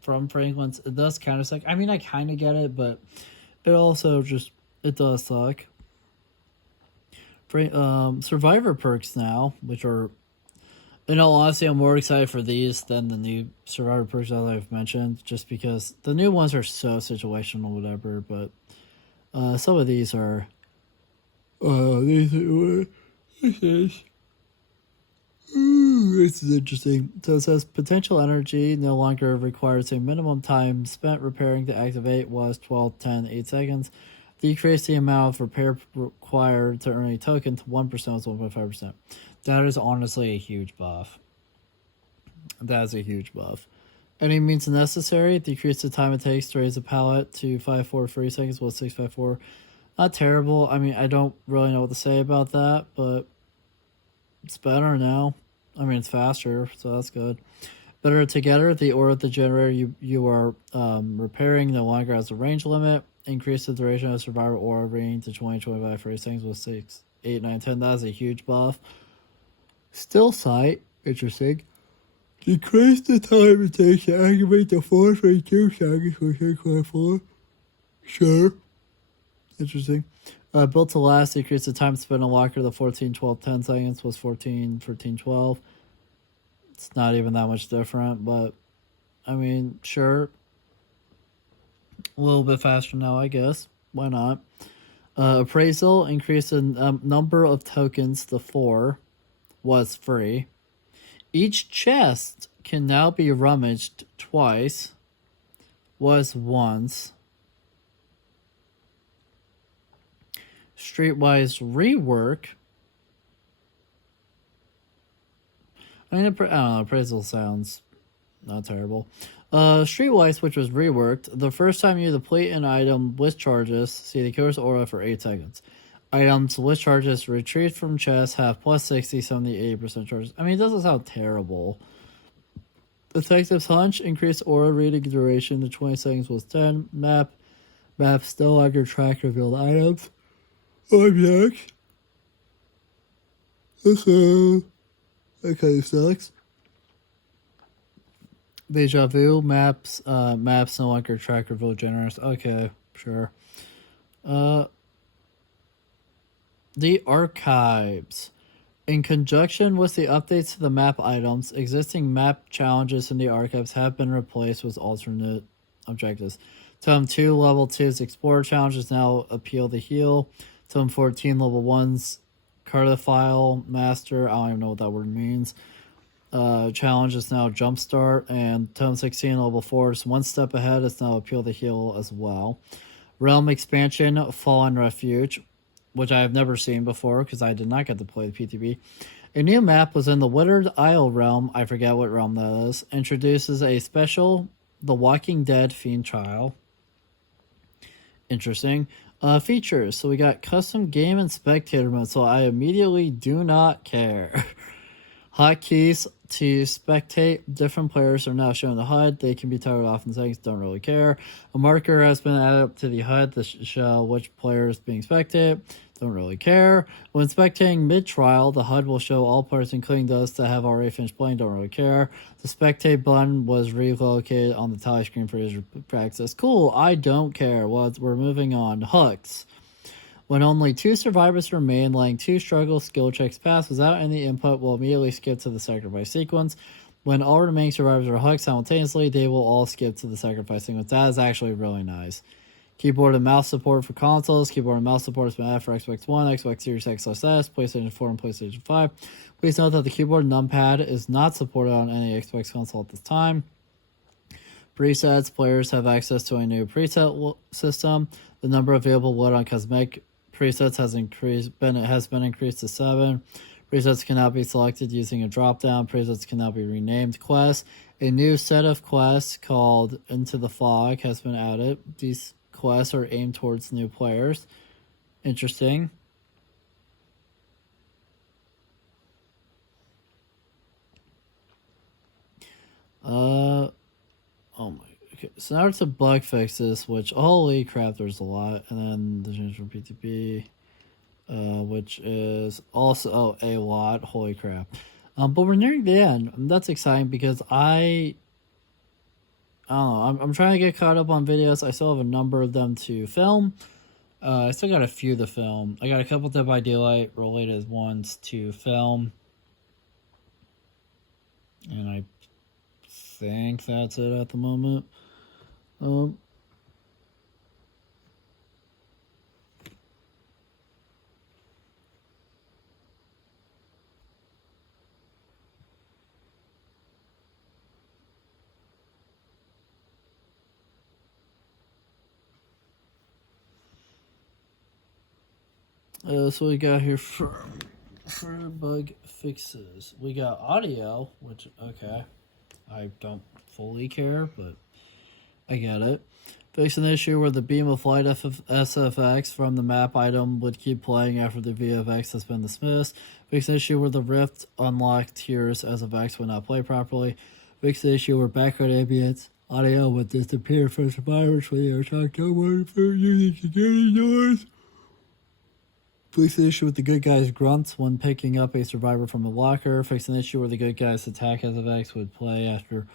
from Franklin's. It does kind of suck. I mean, I kind of get it, but it also it does suck. Survivor perks now, which are, in all honesty, I'm more excited for these than the new Survivor perks that I've mentioned, just because the new ones are so situational, whatever, but some of these are, this is interesting. So it says potential energy no longer requires a minimum time spent repairing to activate was 12, 10, 8 seconds. Decrease the amount of repair required to earn a token to 1% was 1.5%. That is honestly a huge buff. That is a huge buff. Any means necessary. Decrease the time it takes to raise a pallet to 5.4 3 seconds was 6.54. Not terrible. I mean, I don't really know what to say about that, but it's better now. I mean, it's faster, so that's good. Better together. The aura of the generator you are repairing no longer has a range limit. Increase the duration of survivor aura range to 20, 25, 30 seconds with 6, 8, 9, 10. That's a huge buff. Still sight. Interesting. Decrease the time it takes to activate the 4.2 seconds with 6.4. Sure. Interesting. Built to last, decreased the time spent on locker to 14, 12, 10 seconds, was 14, 13, 12. It's not even that much different, but I mean, sure. A little bit faster now, I guess. Why not? Appraisal increased the number of tokens to 4, was free. Each chest can now be rummaged twice, was once. Streetwise rework. I mean, I don't know, appraisal sounds not terrible. Streetwise, which was reworked, the first time you deplete an item with charges, see the killer's aura for 8 seconds. Items with charges retrieved from chests have plus 60, 70, 80% charges. I mean, it doesn't sound terrible. Detective's Hunch increased aura reading duration to 20 seconds was 10. Map still on your track revealed items. Objects. That kind of sucks. Deja vu maps no longer track reveal generous. Okay, sure. The archives. In conjunction with the updates to the map items, existing map challenges in the archives have been replaced with alternate objectives. Tome 2 level 2's Explorer challenges now appeal to heal. Tome 14 level 1's Cartophile Master, I don't even know what that word means. Challenge is now Jumpstart, and Tome 16 level 4's One Step Ahead is now Appeal to Heal as well. Realm expansion Fallen Refuge, which I have never seen before because I did not get to play the PTB. A new map was in the Withered Isle realm, I forget what realm that is, introduces a special The Walking Dead Fiend Trial. Interesting. Features. So we got custom game and spectator mode, so I immediately do not care. Hotkeys to spectate different players are now shown in the HUD. They can be toggled off in settings, don't really care. A marker has been added up to the HUD to show which player is being spectated, don't really care. When spectating mid-trial, the HUD will show all players, including those that have already finished playing, don't really care. The spectate button was relocated on the tally screen for user access. Cool, I don't care. Well, we're moving on. Hooks. When only 2 survivors remain, letting 2 struggle skill checks pass without any input will immediately skip to the sacrifice sequence. When all remaining survivors are hooked simultaneously, they will all skip to the sacrifice sequence. That is actually really nice. Keyboard and mouse support for consoles. Keyboard and mouse support has been added for Xbox One, Xbox Series X/S, PlayStation 4, and PlayStation 5. Please note that the keyboard and numpad is not supported on any Xbox console at this time. Presets. Players have access to a new preset system. The number of available wood on cosmetic presets has been increased to 7. Presets can now be selected using a drop-down. Presets can now be renamed. Quests. A new set of quests called Into the Fog has been added. These quests are aimed towards new players. Interesting. Oh my. Okay, so now it's a bug fixes, which holy crap, there's a lot, and then the change from PTB, which is also a lot. Holy crap! But we're nearing the end, and that's exciting because I don't know. I'm trying to get caught up on videos. I still have a number of them to film. I still got a few to film. I got a couple Dead by Daylight related ones to film, and I think that's it at the moment. So we got here for bug fixes. We got audio, which, okay, I don't fully care, but I get it. Fix an issue where the beam of light SFX from the map item would keep playing after the VFX has been dismissed. Fix an issue where the rift unlocked tiers as of X would not play properly. Fix the issue where background ambient audio would disappear from survivors when they are talking to one for using security doors. Fix an issue with the good guys grunts when picking up a survivor from a locker. Fix an issue where the good guys attack as of X would play after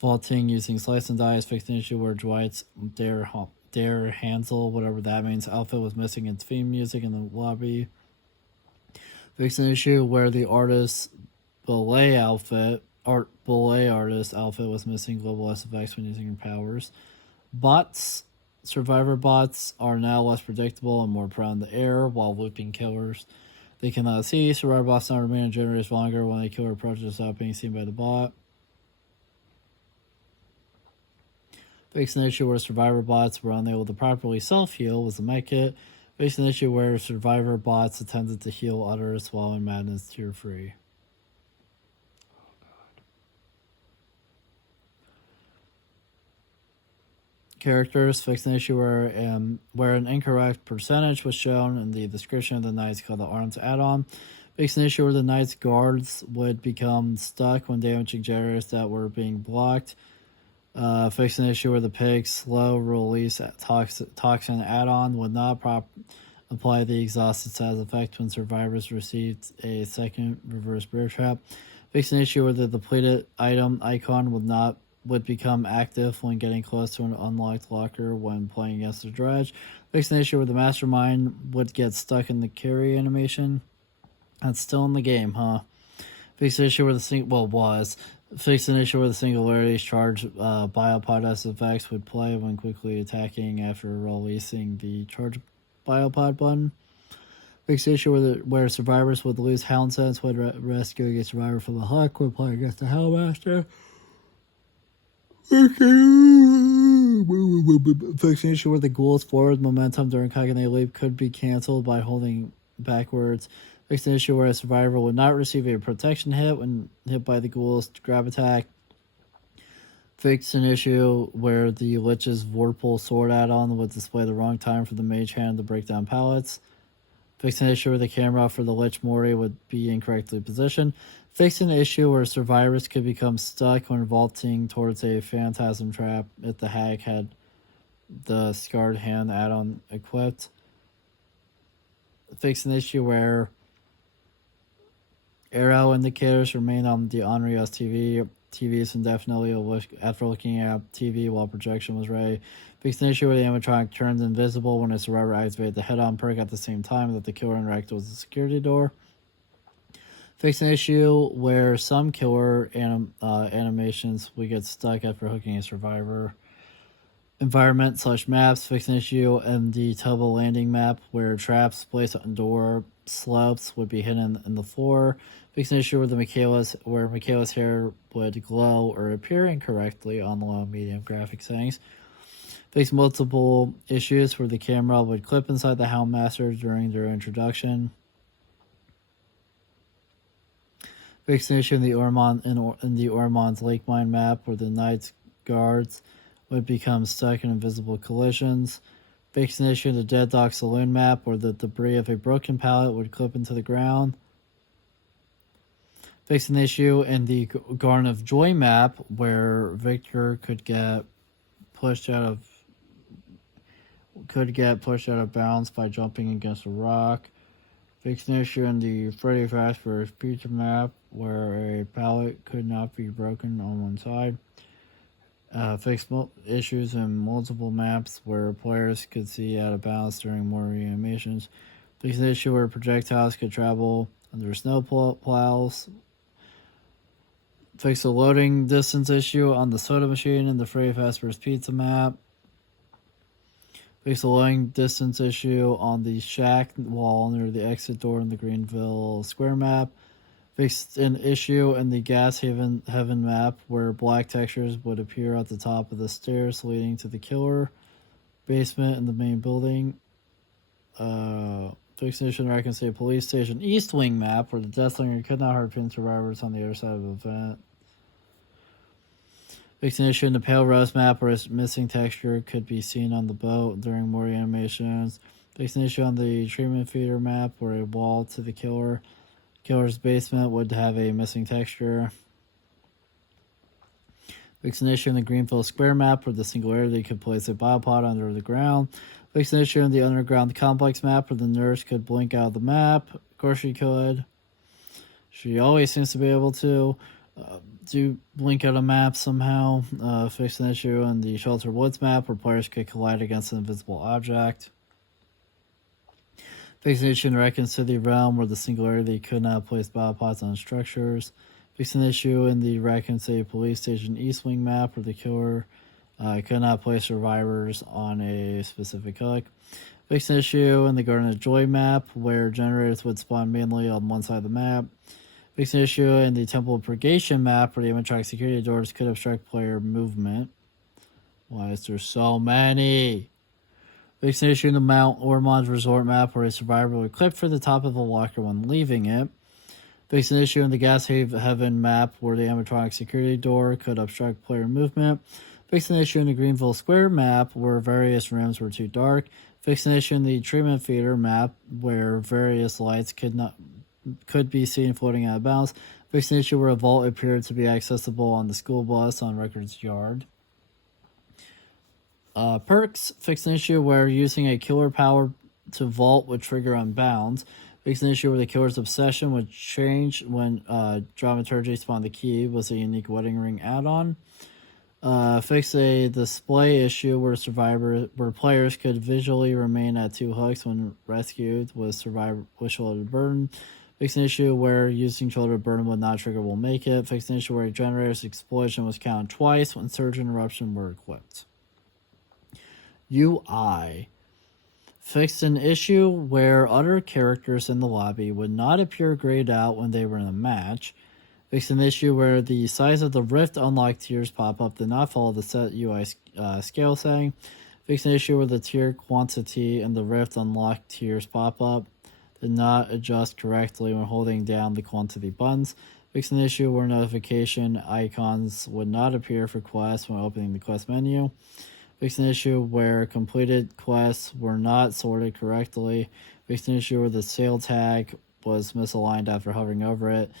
vaulting using slice and dice. Fix an issue where Dwight's dare Der Hansel, whatever that means, outfit was missing in theme music in the lobby. Fix an issue where the artist's ballet artist outfit was missing global SFX when using her powers. Bots, survivor bots, are now less predictable and more prone to error while looping killers. They cannot see. Survivor bots now remain in generators longer when a killer approaches without being seen by the bot. Fix an issue where survivor bots were unable to properly self-heal was the medkit. Fix an issue where survivor bots attempted to heal others while in madness tier free. Characters, fix an issue where an incorrect percentage was shown in the description of the Knights called the Arms add-on. Fix an issue where the Knights guards would become stuck when damaging generators that were being blocked. Fix an issue where the pig's slow release toxin add-on would not apply the exhausted status effect when survivors received a second reverse bear trap. Fix an issue where the depleted item icon would become active when getting close to an unlocked locker when playing against the dredge. Fix an issue where the mastermind would get stuck in the carry animation. That's still in the game, huh? Fix an issue where Fix an issue where the singularity charge biopod SFX would play when quickly attacking after releasing the charge biopod button. Fix an issue where survivors would lose hound sense when rescuing a survivor from the huck when playing against the Hellmaster. Fix an issue where the ghoul's forward momentum during Kagane Leap could be cancelled by holding backwards. Fix an issue where a survivor would not receive a protection hit when hit by the ghoul's grab attack. Fix an issue where the Lich's Vorpal sword add-on would display the wrong time for the mage hand to break down pallets. Fix an issue where the camera for the Lich Mori would be incorrectly positioned. Fix an issue where survivors could become stuck when vaulting towards a phantasm trap if the hag had the scarred hand add-on equipped. Fix an issue where arrow indicators remain on the Onryo's TVs indefinitely after looking at TV while projection was ready. Fix an issue where the animatronic turned invisible when a survivor activated the head-on perk at the same time that the killer interacted with the security door. Fix an issue where some killer animations would get stuck after hooking a survivor. Environment/maps. Fix an issue in the Tubbo landing map where traps placed on door slopes would be hidden in the floor. Fix an issue where Michaela's hair would glow or appear incorrectly on the low medium graphic settings. Fix multiple issues where the camera would clip inside the Houndmaster during their introduction. Fix an issue in the Ormond's Lake Mine map where the Knights guards would become stuck in invisible collisions. Fix an issue in the Dead Dog Saloon map where the debris of a broken pallet would clip into the ground. Fix an issue in the Garden of Joy map where Victor could get pushed out of bounds by jumping against a rock. Fix an issue in the Freddy Fazbear's Pizza map where a pallet could not be broken on one side. Fix issues in multiple maps where players could see out of bounds during more animations. Fix an issue where projectiles could travel under snow plows. Fix a loading distance issue on the soda machine in the Freddy Fazbear's Pizza map. Fix a loading distance issue on the shack wall near the exit door in the Greenville Square map. Fixed an issue in the Gas Heaven map where black textures would appear at the top of the stairs leading to the killer basement in the main building. Fixed an issue in Raccoon City Police Station East Wing map where the Deathlinger could not hard pin survivors on the other side of the event. Fixed an issue in the Pale Rose map where a missing texture could be seen on the boat during more animations. Fixed an issue on the Treatment Feeder map where a wall to the killer's basement would have a missing texture. Fix an issue in the Greenville Square map where the Singularity could place a biopod under the ground. Fix an issue in the Underground Complex map where the nurse could blink out of the map. Of course she could. She always seems to be able to. do blink out a map somehow. Fix an issue in the Shelter Woods map where players could collide against an invisible object. Fix an issue in Raccoon City realm where the singularity could not place battle pods on structures. Fix an issue in the Raccoon City Police Station East Wing map where the killer could not place survivors on a specific hook. Fix an issue in the Garden of Joy map where generators would spawn mainly on one side of the map. Fix an issue in the Temple of Purgation map where the animatronic security doors could obstruct player movement. Why is there so many? Fix an issue in the Mount Ormond Resort map where a survivor would clip for the top of a locker when leaving it. Fix an issue in the Gas Heaven map where the animatronic security door could obstruct player movement. Fix an issue in the Greenville Square map where various rooms were too dark. Fix an issue in the Treatment Feeder map where various lights could be seen floating out of bounds. Fix an issue where a vault appeared to be accessible on the school bus on Records Yard. Perks. Fix an issue where using a killer power to vault would trigger unbound. Fix an issue where the killer's obsession would change when dramaturgy spawned the key was a unique wedding ring add-on. Fix a display issue where players could visually remain at 2 hooks when rescued with shoulder burden. Fix an issue where using shoulder burden would not trigger will make it. Fix an issue where a generator's explosion was counted twice when surge interruption were equipped. UI. Fixed an issue where other characters in the lobby would not appear grayed out when they were in a match. Fixed an issue where the size of the Rift unlocked tiers pop-up did not follow the set UI scale setting. Fixed an issue where the tier quantity and the Rift unlocked tiers pop-up did not adjust correctly when holding down the quantity buttons. Fixed an issue where notification icons would not appear for quests when opening the quest menu. Fixed an issue where completed quests were not sorted correctly. Fixed an issue where the sale tag was misaligned after hovering over it.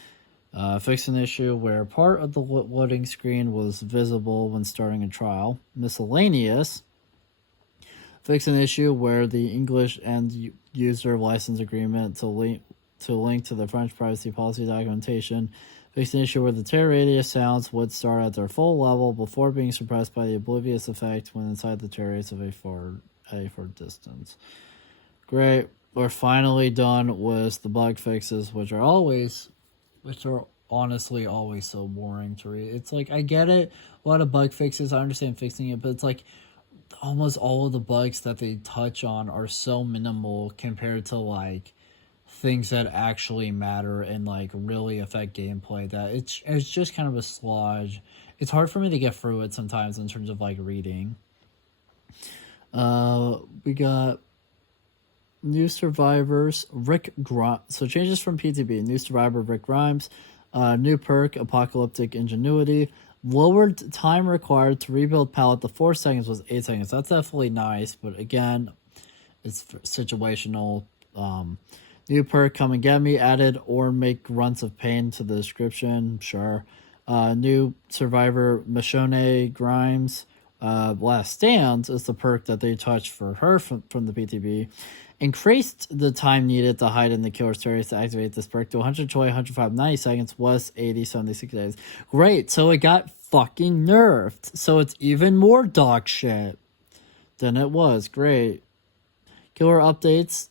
Fixed an issue where part of the loading screen was visible when starting a trial. Miscellaneous. Fixed an issue where the English end user license agreement to link to the French privacy policy documentation. Fixed an issue where the tear radius sounds would start at their full level before being suppressed by the oblivious effect when inside the tear radius of a far distance. Great. We're finally done with the bug fixes, which are honestly always so boring to read. It's like, I get it, a lot of bug fixes, I understand fixing it, but it's like almost all of the bugs that they touch on are so minimal compared to like things that actually matter and like really affect gameplay that it's just kind of a sludge. It's hard for me to get through it sometimes in terms of like reading. We got new survivors, Rick Grimes. So changes from PTB. New survivor, Rick Grimes. New perk, Apocalyptic Ingenuity. Lowered time required to rebuild pallet to 4 seconds was 8 seconds. That's definitely nice, but again, it's situational. New perk, Come and Get Me. Added or make grunts of pain to the description. Sure. New survivor, Michonne Grimes. Last Stand is the perk that they touched for her from the PTB. Increased the time needed to hide in the killer's territory to activate this perk to 120, 105, 90 seconds was 80, 76 days. Great, so it got fucking nerfed. So it's even more dog shit than it was. Great. Killer updates.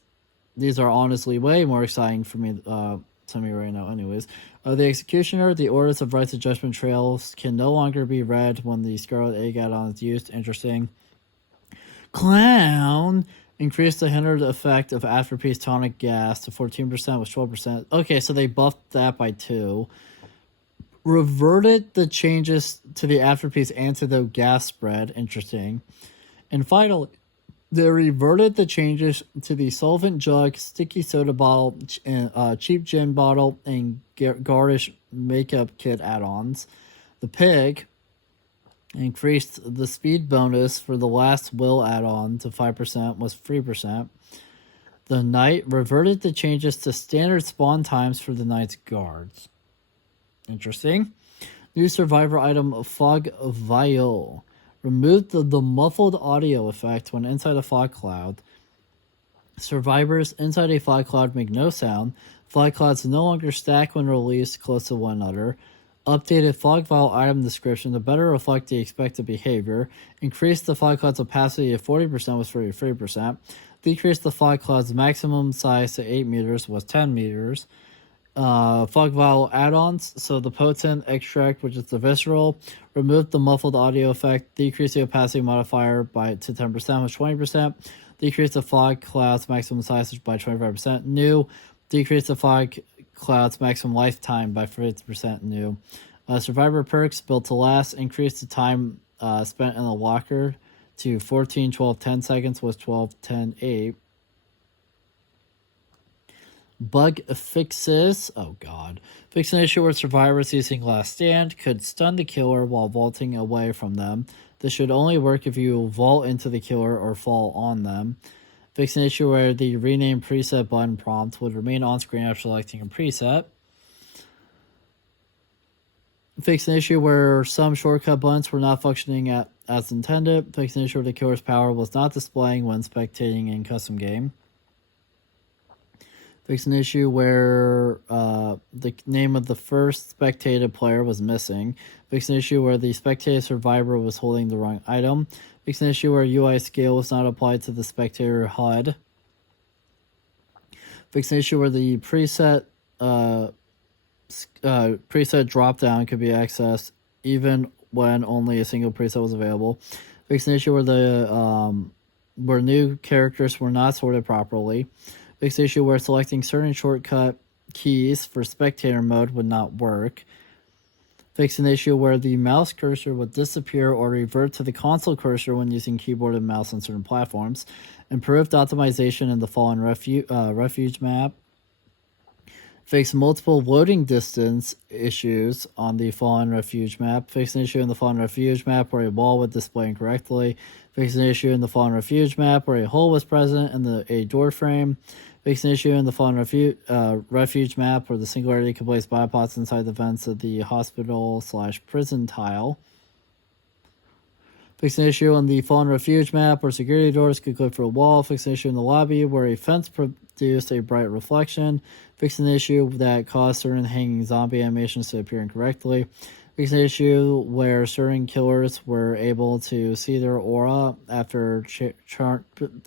These are honestly way more exciting for me right now anyways. The Executioner, the Orders of Rights of Judgment trails can no longer be read when the Scarlet Egg add-on is used. Interesting. Clown increased the hindered effect of Afterpeace tonic gas to 14% with 12%. Okay, so they buffed that by 2. Reverted the changes to the Afterpeace antidote gas spread. Interesting. And finally, they reverted the changes to the solvent jug, sticky soda bottle, cheap gin bottle, and garnish makeup kit add-ons. The pig increased the speed bonus for the last will add-on to 5% was 3%. The knight reverted the changes to standard spawn times for the knight's guards. Interesting. New survivor item, Fog Viol. Removed the muffled audio effect when inside a fog cloud. Survivors inside a fog cloud make no sound. Fog clouds no longer stack when released close to one another. Updated fog vial item description to better reflect the expected behavior. Increased the fog cloud's opacity to 40% was 33%. Decreased the fog cloud's maximum size to 8 meters was 10 meters. Fog vial add-ons. So the potent extract, which is the visceral, removed the muffled audio effect, decreased the opacity modifier to 10% was 20%, decreased the fog cloud's maximum size by 25%. New, decreased the fog cloud's maximum lifetime by 50%. New. Survivor perks built to last, increased the time spent in the locker to 14, 12, 10 seconds was 12, 10, 8. Bug fixes. Oh god. Fix an issue where survivors using Last Stand could stun the killer while vaulting away from them. This should only work if you vault into the killer or fall on them. Fix an issue where the rename preset button prompt would remain on screen after selecting a preset. Fix an issue where some shortcut buttons were not functioning as intended. Fix an issue where the killer's power was not displaying when spectating in custom game. Fix an issue where the name of the first spectated player was missing. Fix an issue where the spectated survivor was holding the wrong item. Fix an issue where UI scale was not applied to the spectator HUD. Fix an issue where the preset drop down could be accessed even when only a single preset was available. Fix an issue where new characters were not sorted properly. Fix the issue where selecting certain shortcut keys for spectator mode would not work. Fix an issue where the mouse cursor would disappear or revert to the console cursor when using keyboard and mouse on certain platforms. Improved optimization in the Fallen Refuge map. Fix multiple loading distance issues on the Fallen Refuge map. Fix an issue in the Fallen Refuge map where a wall would display incorrectly. Fix an issue in the Fallen Refuge map where a hole was present in a door frame. Fix an issue in the Fallen Refuge map where the Singularity could place biopods inside the vents of the hospital/prison tile. Fix an issue in the Fallen Refuge map where security doors could click for a wall. Fix an issue in the lobby where a fence produced a bright reflection. Fix an issue that caused certain hanging zombie animations to appear incorrectly. Fix an issue where certain killers were able to see their aura after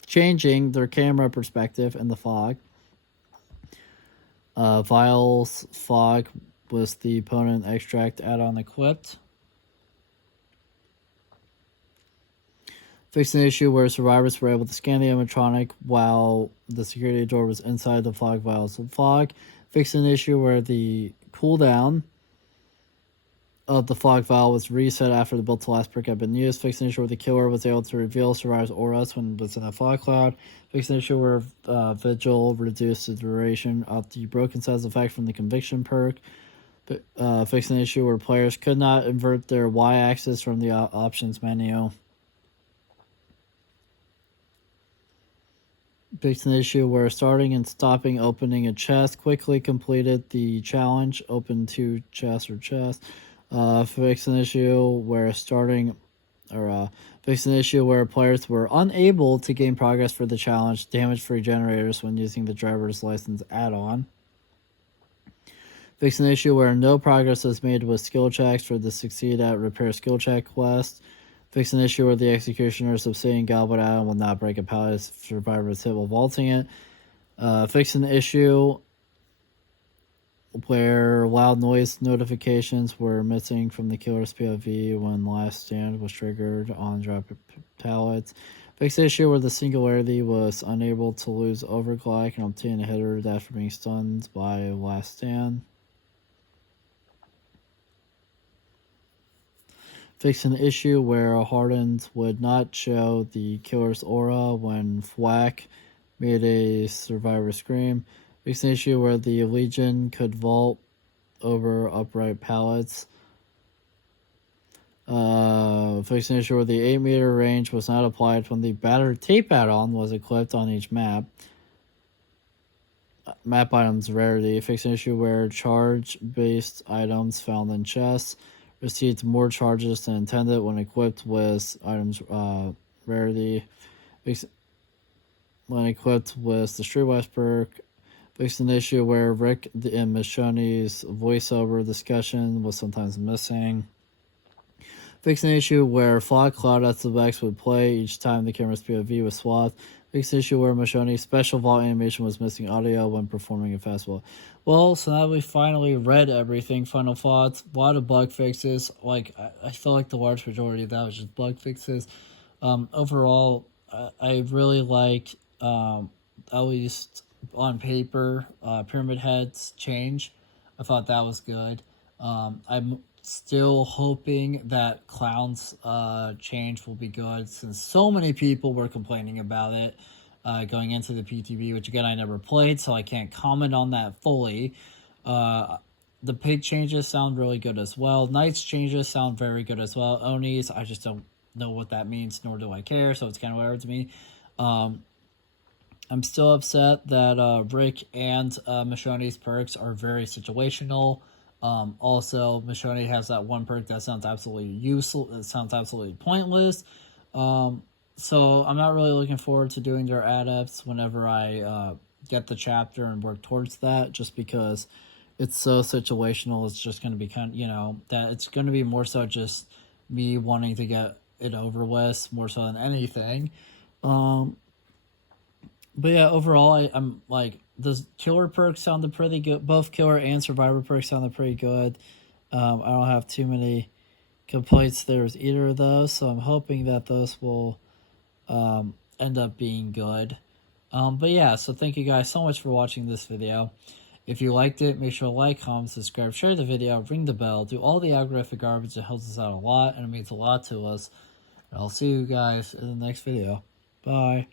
changing their camera perspective in the fog. Vials fog was the opponent extract add-on equipped. Fix an issue where survivors were able to scan the animatronic while the security door was inside the fog vials of fog. Fix an issue where the cooldown of the fog vial was reset after the built to last perk had been used. Fix an issue where the killer was able to reveal survivors' auras when it was in a fog cloud. Fix an issue where Vigil reduced the duration of the broken size effect from the conviction perk. Fix an issue where players could not invert their y-axis from the options menu. Fix an issue where starting and stopping opening a chest quickly completed the challenge. Open 2 chests or chests. Fix an issue where fix an issue where players were unable to gain progress for the challenge. Damage-free generators when using the driver's license add-on. Fix an issue where no progress is made with skill checks for the succeed at repair skill check quest. Fix an issue where the executioner's obsidian goblet add-on will not break a pallet if survivors hit while vaulting it. Fix an issue where loud noise notifications were missing from the killer's POV when Last Stand was triggered on drop pallets. Fix the issue where the Singularity was unable to lose overclock and obtain a hitter after being stunned by Last Stand. Fix an issue where Hardened would not show the killer's aura when Flack made a survivor scream. Fix an issue where the Legion could vault over upright pallets. Fix an issue where the 8-meter range was not applied when the battered tape add-on was equipped on each map. Map items rarity. Fix an issue where charge-based items found in chests received more charges than intended when equipped with items rarity. When equipped with the Streetwise perk. Fixed an issue where Rick and Michonne's voiceover discussion was sometimes missing. Fixed an issue where Flock Cloud SFX would play each time the camera's POV was swapped. Fixed an issue where Michonne's special vault animation was missing audio when performing a festival. Well, so now we finally read everything. Final thoughts. A lot of bug fixes. Like, I feel like the large majority of that was just bug fixes. Overall, I really like, at least on paper, Pyramid Head's change. I thought that was good. I'm still hoping that Clown's change will be good, since so many people were complaining about it going into the PTB, which again I never played, so I can't comment on that fully. The pig changes sound really good as well. Knight's changes sound very good as well. Oni's, I just don't know what that means, nor do I care, so it's kind of whatever to me. I'm still upset that Rick and Michonne's perks are very situational. Also, Michonne has that one perk that sounds absolutely useless. It sounds absolutely pointless. So I'm not really looking forward to doing their adepts whenever I get the chapter and work towards that, just because it's so situational. It's just going to be that it's going to be more so just me wanting to get it over with more so than anything. But yeah, overall, I'm like, the killer perks sounded pretty good. Both killer and survivor perks sounded pretty good. I don't have too many complaints there with either of those, so I'm hoping that those will end up being good. But yeah, so thank you guys so much for watching this video. If you liked it, make sure to like, comment, subscribe, share the video, ring the bell, do all the algorithmic garbage. It helps us out a lot, and it means a lot to us. And I'll see you guys in the next video. Bye.